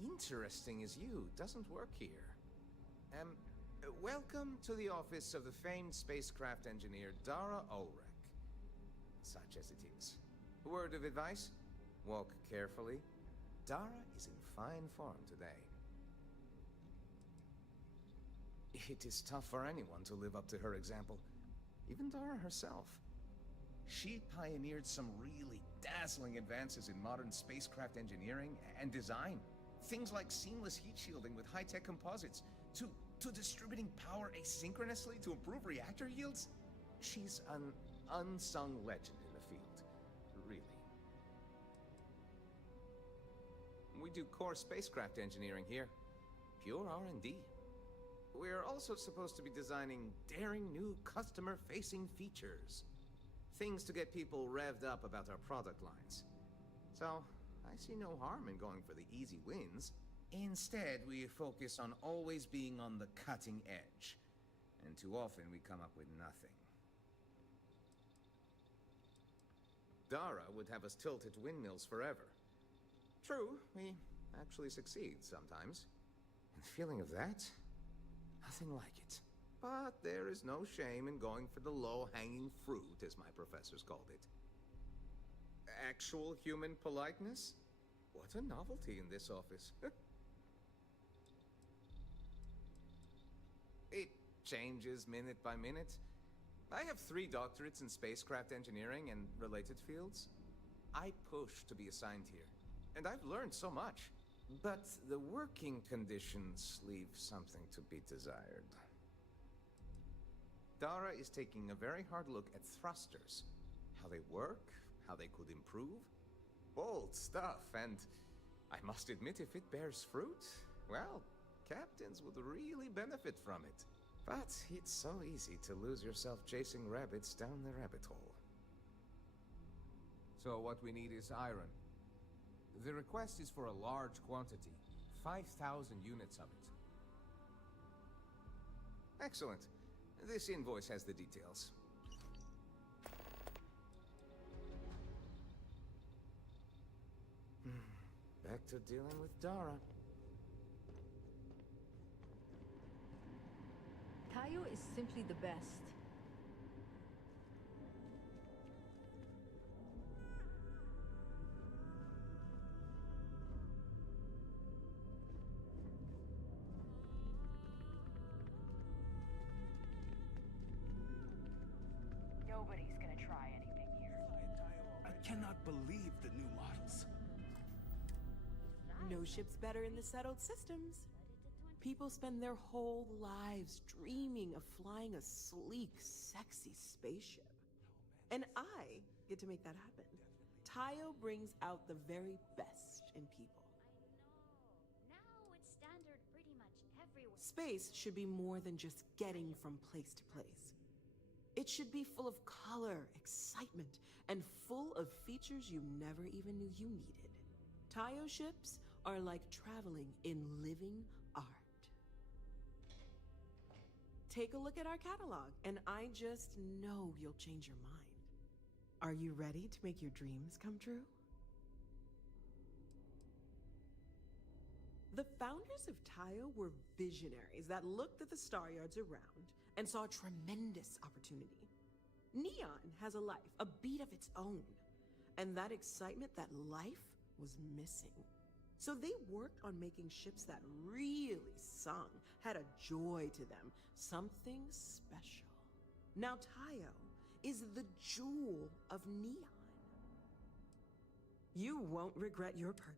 interesting as you doesn't work here. Welcome to the office of the famed spacecraft engineer Dara Ulrich. Such as it is. Word of advice? Walk carefully. Dara is in fine form today. It is tough for anyone to live up to her example. Even Dara herself. She pioneered some really dazzling advances in modern spacecraft engineering and design. Things like seamless heat shielding with high-tech composites, to distributing power asynchronously to improve reactor yields. She's an unsung legend in the field, really. We do core spacecraft engineering here. Pure R&D. We're also supposed to be designing daring new customer-facing features. Things to get people revved up about our product lines. So, I see no harm in going for the easy wins. Instead, we focus on always being on the cutting edge. And too often we come up with nothing. Dara would have us tilt at windmills forever. True, we actually succeed sometimes. And the feeling of that? Nothing like it. But there is no shame in going for the low-hanging fruit, as my professors called it. Actual human politeness? What a novelty in this office. It changes minute by minute. I have 3 doctorates in spacecraft engineering and related fields. I push to be assigned here, and I've learned so much. But the working conditions leave something to be desired. Dara is taking a very hard look at thrusters. How they work, how they could improve. Bold stuff, and I must admit, if it bears fruit, well, captains would really benefit from it. But it's so easy to lose yourself chasing rabbits down the rabbit hole. So what we need is iron. The request is for a large quantity, 5,000 units of it. Excellent. This invoice has the details. Back to dealing with Dara. Tayo is simply the best. Nobody's gonna try anything here. I cannot believe the new models. No ship's better in the settled systems. People spend their whole lives dreaming of flying a sleek, sexy spaceship. And I get to make that happen. Tayo brings out the very best in people. Now it's standard pretty much everywhere. Space should be more than just getting from place to place. It should be full of color, excitement, and full of features you never even knew you needed. Tayo ships are like traveling in living art. Take a look at our catalog, and I just know you'll change your mind. Are you ready to make your dreams come true? The founders of Tayo were visionaries that looked at the star yards around and saw a tremendous opportunity. Neon has a life, a beat of its own, and that excitement, that life, was missing. So they worked on making ships that really sung, had a joy to them, something special. Now Tayo is the jewel of Neon. You won't regret your purchase.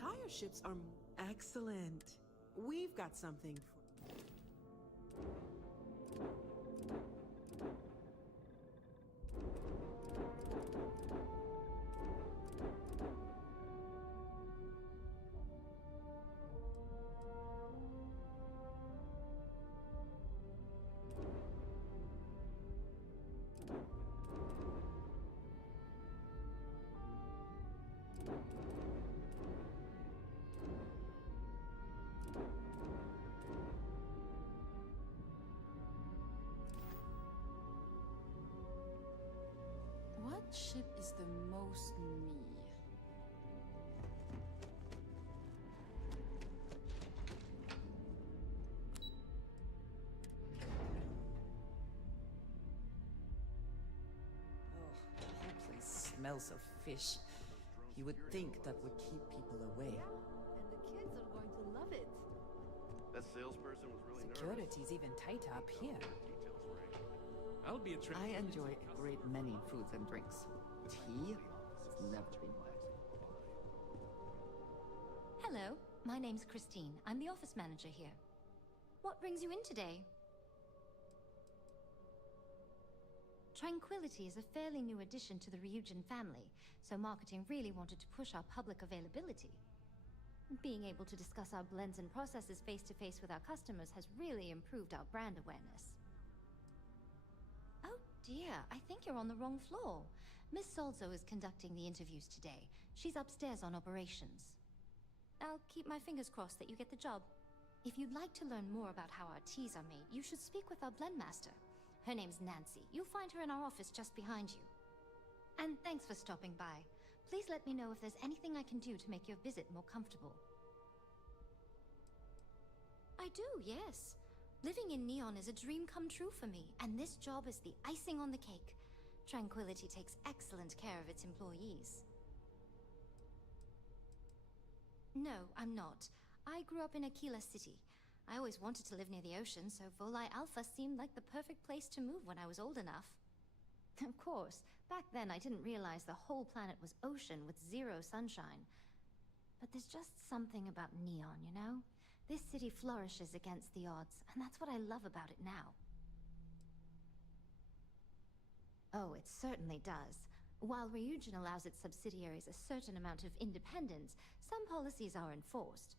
Tayo ships are excellent. We've got something for... What ship is the most me? Oh, the whole place smells of fish. You would think that would keep people away. And the kids are going to love it. That salesperson was really nervous. Security's even tighter up here. I'll be a I enjoy a great many foods and drinks. Tea has never been my Hello, my name's Christine. I'm the office manager here. What brings you in today? Tranquility is a fairly new addition to the Ryujin family, so marketing really wanted to push our public availability. Being able to discuss our blends and processes face-to-face with our customers has really improved our brand awareness. Oh dear, I think you're on the wrong floor. Miss Solzo is conducting the interviews today. She's upstairs on operations. I'll keep my fingers crossed that you get the job. If you'd like to learn more about how our teas are made, you should speak with our blend master. Her name's Nancy. You'll find her in our office just behind you. And thanks for stopping by. Please let me know if there's anything I can do to make your visit more comfortable. I do, yes. Living in Neon is a dream come true for me, and this job is the icing on the cake. Tranquility takes excellent care of its employees. No, I'm not. I grew up in Aquila City. I always wanted to live near the ocean, so Volai Alpha seemed like the perfect place to move when I was old enough. Of course, back then I didn't realize the whole planet was ocean with zero sunshine. But there's just something about Neon, you know? This city flourishes against the odds, and that's what I love about it now. Oh, it certainly does. While Ryujin allows its subsidiaries a certain amount of independence, some policies are enforced.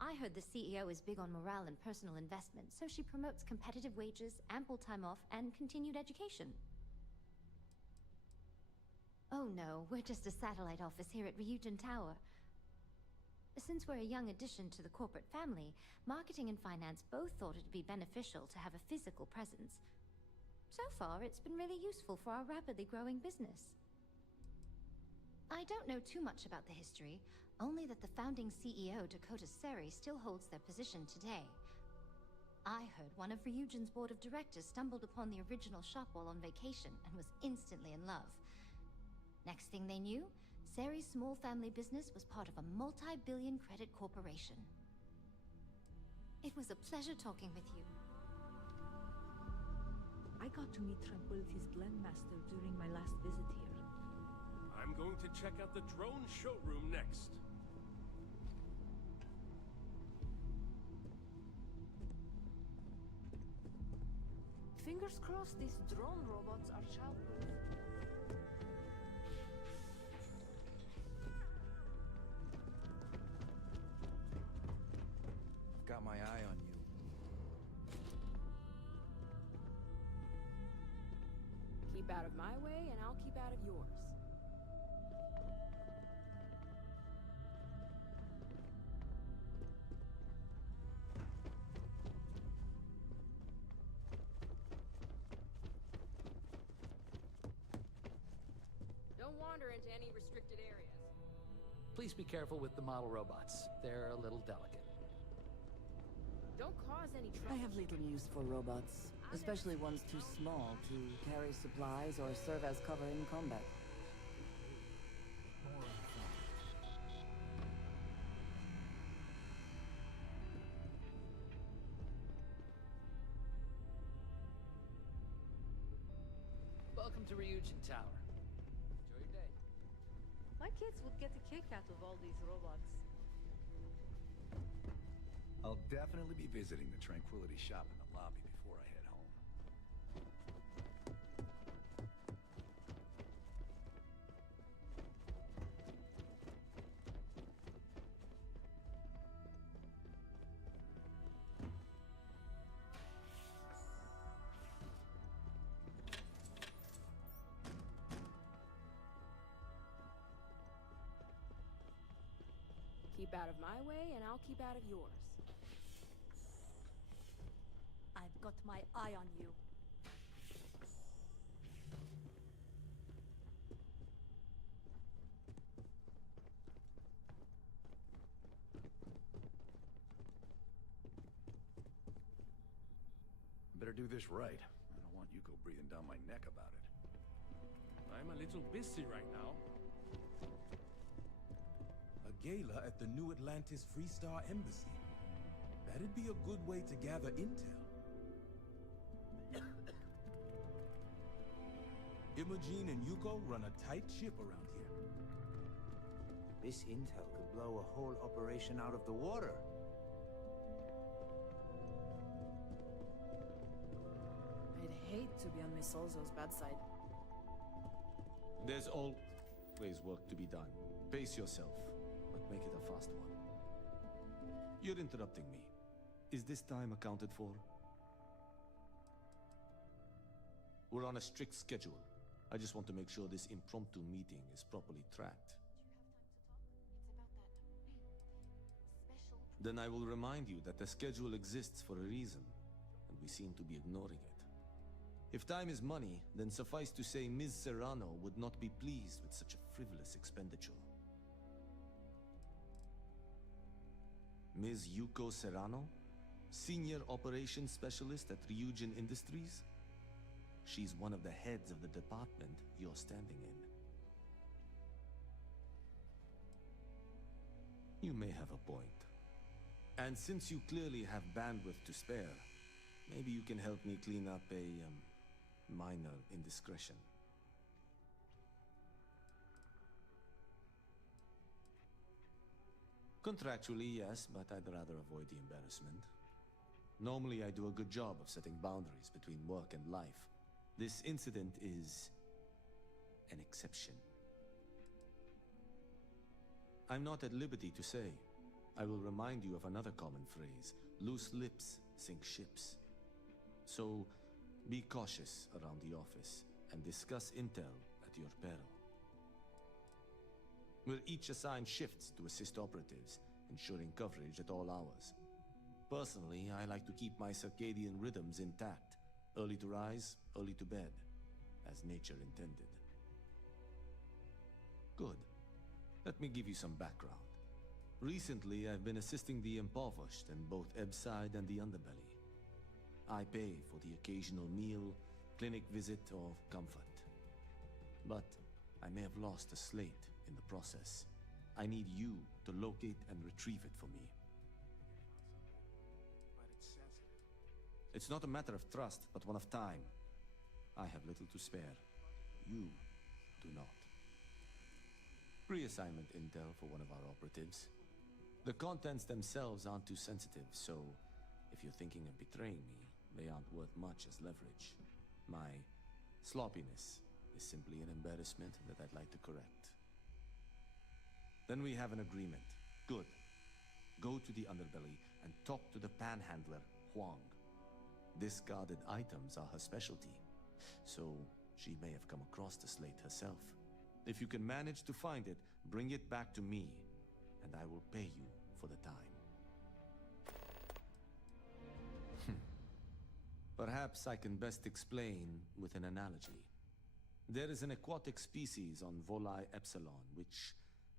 I heard the CEO is big on morale and personal investment, so she promotes competitive wages, ample time off, and continued education. Oh no, we're just a satellite office here at Ryujin Tower. Since we're a young addition to the corporate family, marketing and finance both thought it'd be beneficial to have a physical presence. So far, it's been really useful for our rapidly growing business. I don't know too much about the history, only that the founding CEO, Dakota Seri, still holds their position today. I heard one of Ryujin's board of directors stumbled upon the original shop while on vacation and was instantly in love. Next thing they knew, Seri's small family business was part of a multi-billion credit corporation. It was a pleasure talking with you. I got to meet Tranquility's blend master during my last visit here. I'm going to check out the drone showroom next. Fingers crossed these drone robots are childproof. I've got my eye on you. Keep out of my way, and I'll keep out of yours. Don't wander into any restricted areas. Please be careful with the model robots. They're a little delicate. Don't cause any trouble. I have little use for robots, especially ones too small to carry supplies or serve as cover in combat. Welcome to Ryujin Tower. Enjoy your day. My kids would get a kick out of all these robots. I'll definitely be visiting the Tranquility shop in the lobby before I head home. Keep out of my way, and I'll keep out of yours. I've got my eye on you. Better do this right. I don't want Yuko breathing down my neck about it. I'm a little busy right now. A gala at the New Atlantis Freestar Embassy. That'd be a good way to gather intel. Imogene and Yuko run a tight ship around here. This intel could blow a whole operation out of the water. I'd hate to be on Miss Olzo's bad side. There's always work to be done. Pace yourself, but make it a fast one. You're interrupting me. Is this time accounted for? We're on a strict schedule. I just want to make sure this impromptu meeting is properly tracked. Then I will remind you that the schedule exists for a reason, and we seem to be ignoring it. If time is money, then suffice to say Ms. Serrano would not be pleased with such a frivolous expenditure. Ms. Yuko Serrano? Senior Operations Specialist at Ryujin Industries? She's one of the heads of the department you're standing in. You may have a point. And since you clearly have bandwidth to spare, maybe you can help me clean up a, minor indiscretion. Contractually, yes, but I'd rather avoid the embarrassment. Normally, I do a good job of setting boundaries between work and life. This incident is an exception. I'm not at liberty to say. I will remind you of another common phrase. Loose lips sink ships. So, be cautious around the office and discuss intel at your peril. We'll each assign shifts to assist operatives, ensuring coverage at all hours. Personally, I like to keep my circadian rhythms intact. Early to rise, early to bed, as nature intended. Good. Let me give you some background. Recently, I've been assisting the impoverished in both Ebbside and the Underbelly. I pay for the occasional meal, clinic visit, or comfort. But I may have lost a slate in the process. I need you to locate and retrieve it for me. But it's sensitive. It's not a matter of trust, but one of time. I have little to spare. You do not. Pre-assignment intel for one of our operatives. The contents themselves aren't too sensitive, so if you're thinking of betraying me, they aren't worth much as leverage. My sloppiness is simply an embarrassment that I'd like to correct. Then we have an agreement. Good. Go to the Underbelly and talk to the panhandler, Huang. Discarded items are her specialty, so she may have come across the slate herself. If you can manage to find it, bring it back to me, and I will pay you for the time. Perhaps I can best explain with an analogy. There is an aquatic species on Volai Epsilon, which,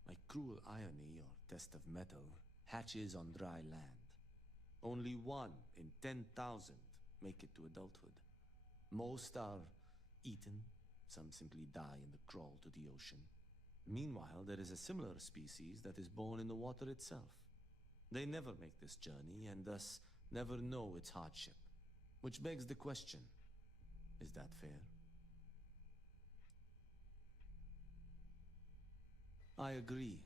by cruel irony or test of metal, hatches on dry land. Only 1 in 10,000 make it to adulthood. Most are eaten, some simply die in the crawl to the ocean. Meanwhile, there is a similar species that is born in the water itself. They never make this journey and thus never know its hardship. Which begs the question, is that fair? I agree,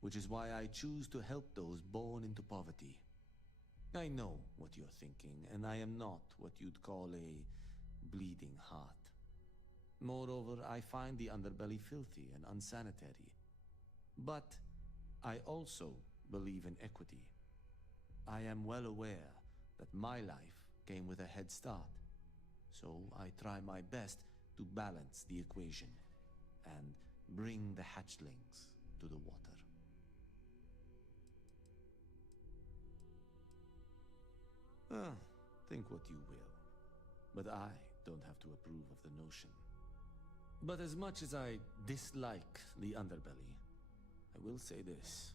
which is why I choose to help those born into poverty. I know what you're thinking, and I am not what you'd call a bleeding heart. Moreover, I find the Underbelly filthy and unsanitary. But I also believe in equity. I am well aware that my life came with a head start, so I try my best to balance the equation and bring the hatchlings to the water. Think what you will, but I don't have to approve of the notion. But as much as I dislike the Underbelly, I will say this.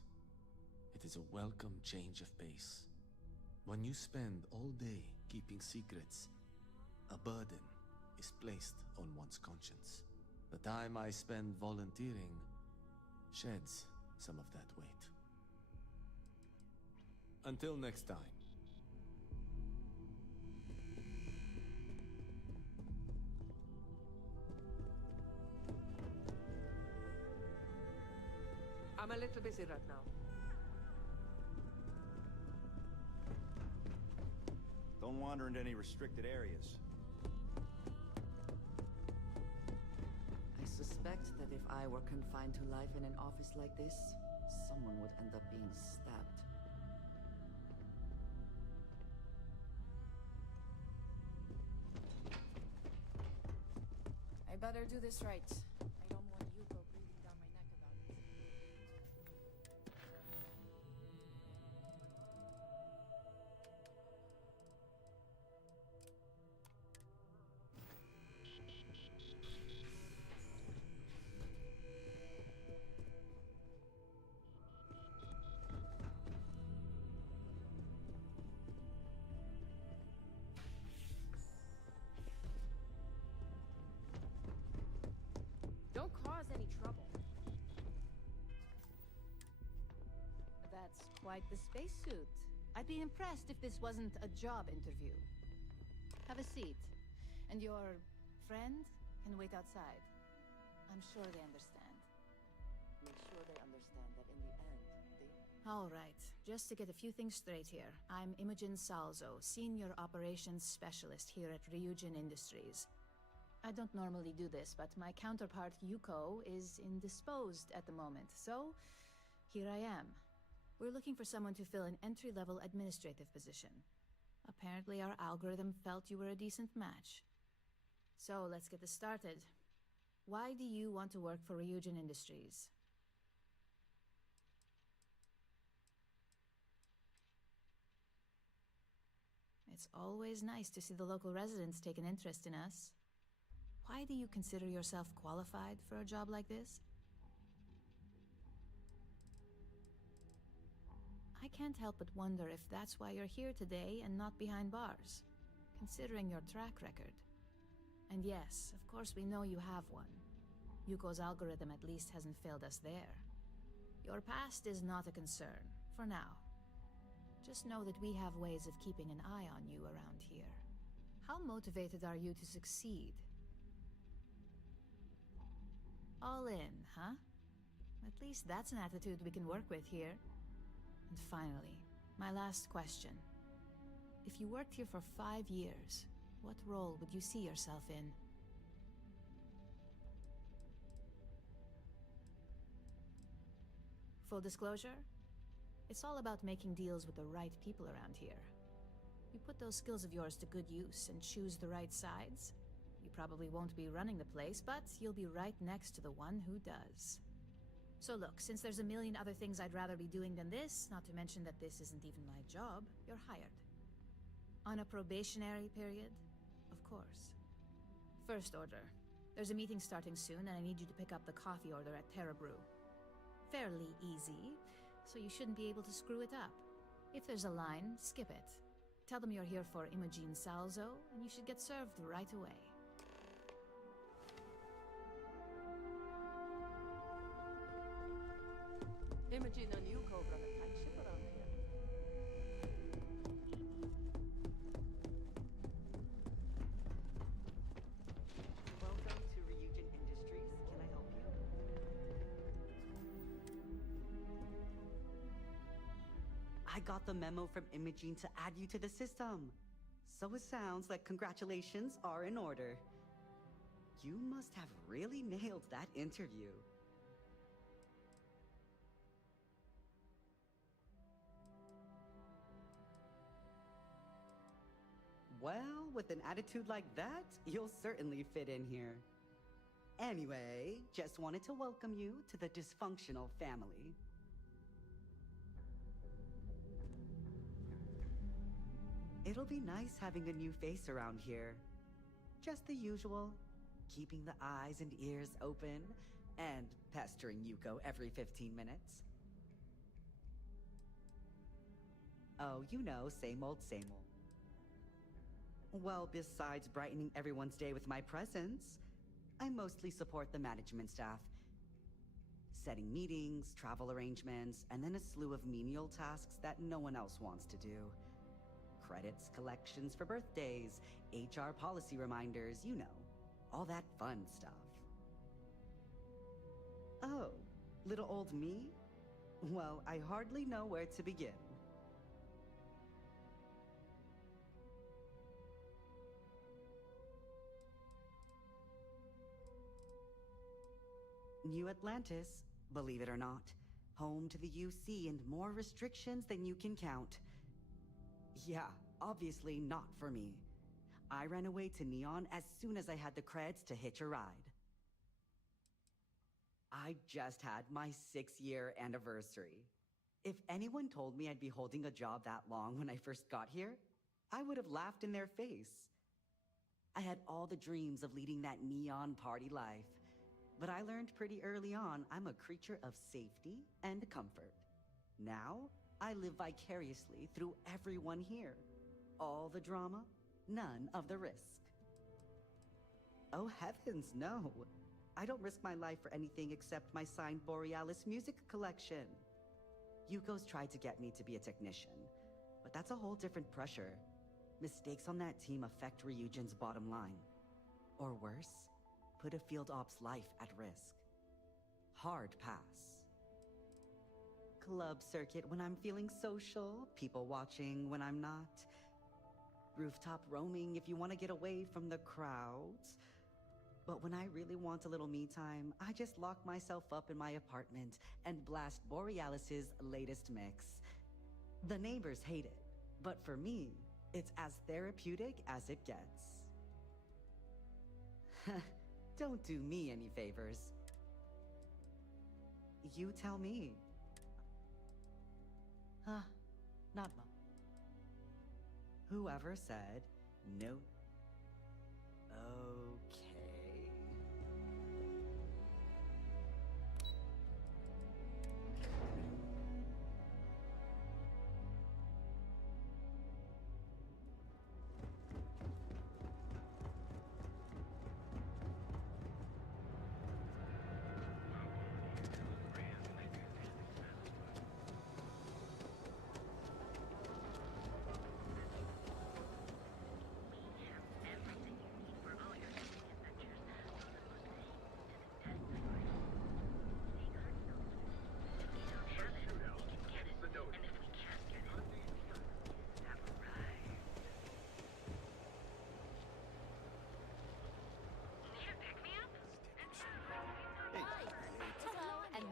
It is a welcome change of pace. When you spend all day keeping secrets, a burden is placed on one's conscience. The time I spend volunteering sheds some of that weight. Until next time. I'm a little busy right now. Don't wander into any restricted areas. I suspect that if I were confined to life in an office like this, someone would end up being stabbed. I better do this right. I don't want you go breathing down my neck about it. Don't cause any trouble. That's quite the spacesuit. I'd be impressed if this wasn't a job interview. Have a seat. And your friend can wait outside. I'm sure they understand. Make sure they understand that in the end, they... All right, just to get a few things straight here. I'm Imogen Salzo, Senior Operations Specialist here at Ryujin Industries. I don't normally do this, but my counterpart Yuko is indisposed at the moment, so here I am. We're looking for someone to fill an entry-level administrative position. Apparently our algorithm felt you were a decent match. So let's get this started. Why do you want to work for Ryujin Industries? It's always nice to see the local residents take an interest in us. Why do you consider yourself qualified for a job like this? I can't help but wonder if that's why you're here today and not behind bars, considering your track record. And yes, of course we know you have one. Yuko's algorithm at least hasn't failed us there. Your past is not a concern, for now. Just know that we have ways of keeping an eye on you around here. How motivated are you to succeed? All in, huh? At least that's an attitude we can work with here. And finally, my last question. If you worked here for 5 years, what role would you see yourself in? Full disclosure, it's all about making deals with the right people around here. You put those skills of yours to good use and choose the right sides, you probably won't be running the place, but you'll be right next to the one who does. So look, since there's a million other things I'd rather be doing than this, not to mention that this isn't even my job, you're hired. On a probationary period, of course. First order. There's a meeting starting soon, and I need you to pick up the coffee order at Terra Brew. Fairly easy, so you shouldn't be able to screw it up. If there's a line, skip it. Tell them you're here for Imogen Salzo, and you should get served right away. Imogen and Yuko run a tight ship around here. Welcome to Ryujin Industries. Can I help you? I got the memo from Imogen to add you to the system. So it sounds like congratulations are in order. You must have really nailed that interview. Well, with an attitude like that, you'll certainly fit in here. Anyway, just wanted to welcome you to the dysfunctional family. It'll be nice having a new face around here. Just the usual, keeping the eyes and ears open, and pestering Yuko every 15 minutes. Oh, you know, same old, same old. Well, besides brightening everyone's day with my presence, I mostly support the management staff. Setting meetings, travel arrangements, and then a slew of menial tasks that no one else wants to do. Credits, collections for birthdays, HR policy reminders, you know, all that fun stuff. Oh, little old me? Well, I hardly know where to begin. New Atlantis, believe it or not, home to the UC and more restrictions than you can count. Yeah, obviously not for me. I ran away to Neon as soon as I had the creds to hitch a ride. I just had my 6-year anniversary. If anyone told me I'd be holding a job that long when I first got here, I would have laughed in their face. I had all the dreams of leading that Neon party life. But I learned pretty early on I'm a creature of safety and comfort. Now, I live vicariously through everyone here. All the drama, none of the risk. Oh heavens, no. I don't risk my life for anything except my signed Borealis music collection. Yuko's tried to get me to be a technician, but that's a whole different pressure. Mistakes on that team affect Ryujin's bottom line. Or worse, put a field op's life at risk. Hard pass. club circuit when I'm feeling social, people watching when I'm not. Rooftop roaming if you want to get away from the crowds. But when I really want a little me time, I just lock myself up in my apartment and blast Borealis's latest mix. The neighbors hate it, but for me, it's as therapeutic as it gets. Don't do me any favors. You tell me. Not mo. Whoever said no? Okay.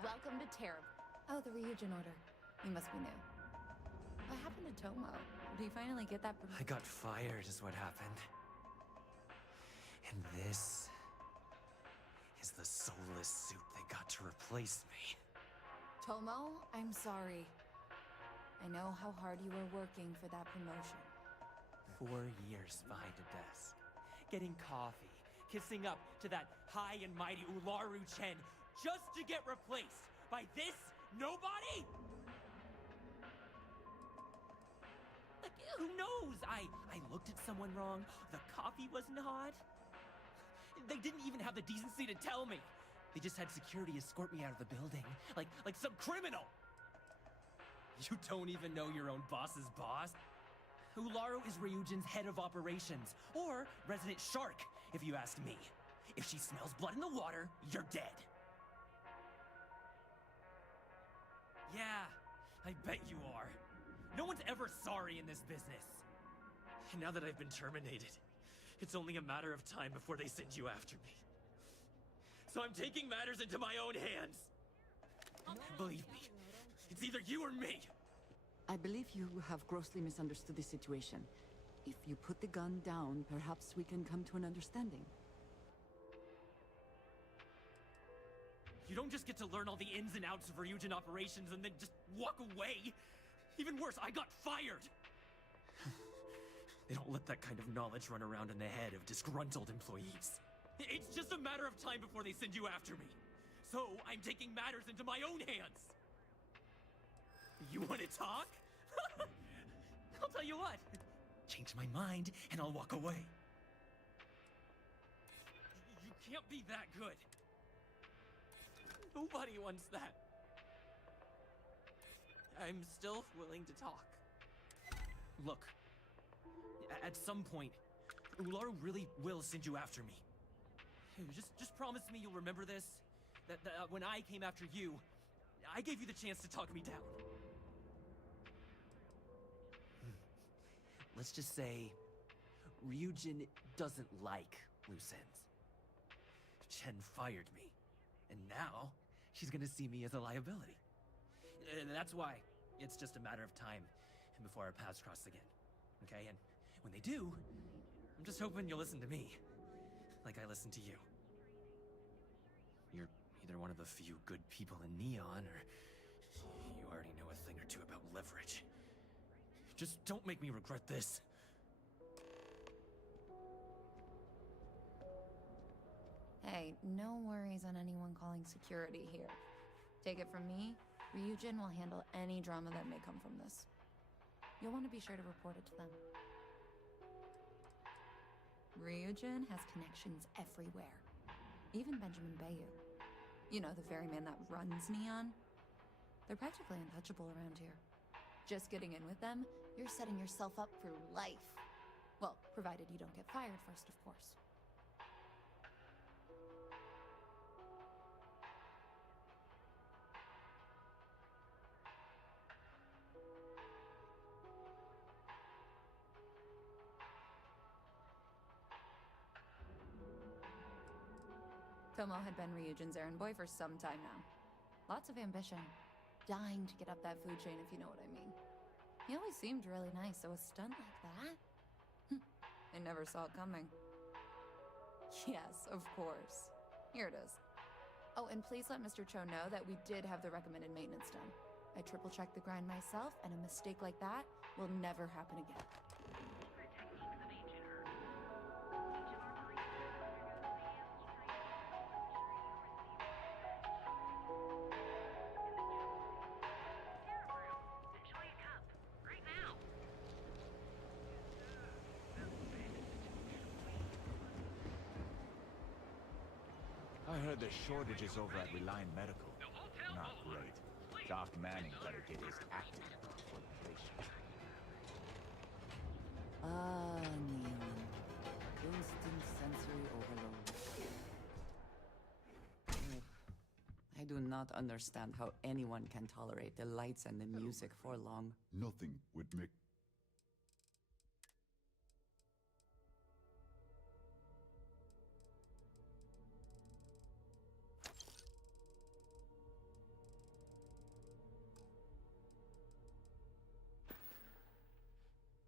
Welcome to Terrible. Oh, the Ryujin order. You must be new. What happened to Tomo? Did he finally get that I got fired is what happened. And this is the soulless suit they got to replace me. Tomo, I'm sorry. I know how hard you were working for that promotion. 4 years behind a desk, getting coffee, kissing up to that high and mighty Ularu Chen just to get replaced by this nobody? Like, who knows? I looked at someone wrong, the coffee wasn't hot. They didn't even have the decency to tell me. They just had security escort me out of the building, like some criminal. You don't even know your own boss's boss? Ularu is Ryujin's head of operations, or resident shark, if you ask me. If she smells blood in the water, you're dead. Yeah, I bet you are. No one's ever sorry in this business. And now that I've been terminated, it's only a matter of time before they send you after me. So I'm taking matters into my own hands. Believe me, it's either you or me. I believe you have grossly misunderstood the situation. If you put the gun down, perhaps we can come to an understanding. You don't just get to learn all the ins and outs of Ryujin operations and then just walk away. Even worse, I got fired. They don't let that kind of knowledge run around in the head of disgruntled employees. It's just a matter of time before they send you after me. So I'm taking matters into my own hands. You want to talk? I'll tell you what. Change my mind and I'll walk away. You can't be that good. Nobody wants that. I'm still willing to talk. Look, at some point, Ularu really will send you after me. Just promise me you'll remember this. That when I came after you, I gave you the chance to talk me down. Let's just say, Ryujin doesn't like loose ends. Chen fired me, and now she's gonna see me as a liability. And that's why it's just a matter of time before our paths cross again. Okay? And when they do, I'm just hoping you'll listen to me, like I listen to you. You're either one of the few good people in Neon, or you already know a thing or two about leverage. Just don't make me regret this. Hey, no worries on anyone calling security here. Take it from me, Ryujin will handle any drama that may come from this. You'll want to be sure to report it to them. Ryujin has connections everywhere. Even Benjamin Bayou. You know, the very man that runs Neon. They're practically untouchable around here. Just getting in with them, you're setting yourself up for life. Well, provided you don't get fired first, of course. Tomo had been Ryujin's errand boy for some time now. Lots of ambition. Dying to get up that food chain, if you know what I mean. He always seemed really nice, so a stunt like that? I never saw it coming. Yes, of course. Here it is. Oh, and please let Mr. Cho know that we did have the recommended maintenance done. I triple-checked the grind myself, and a mistake like that will never happen again. I heard there's shortages over at Reliant Medical. Not great. Doc Manning better get his acting for the patient. Ah, Neon. Instant sensory overload. Ugh. I do not understand how anyone can tolerate the lights and the music for long. Nothing would make...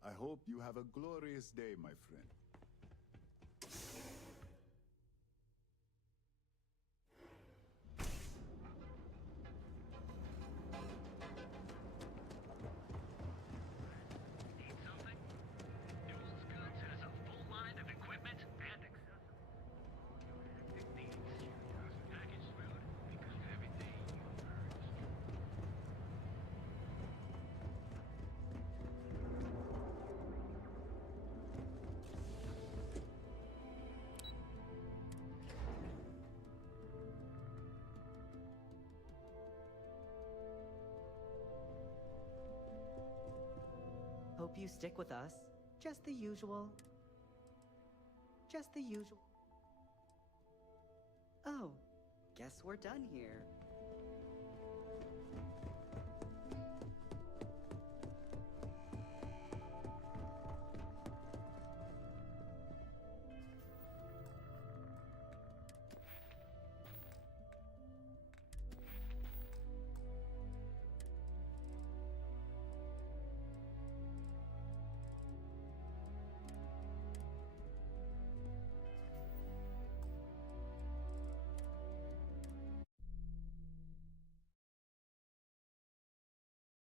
I hope you have a glorious day, my friend. Hope you stick with us. Just the usual. Just the usual. Oh, guess we're done here.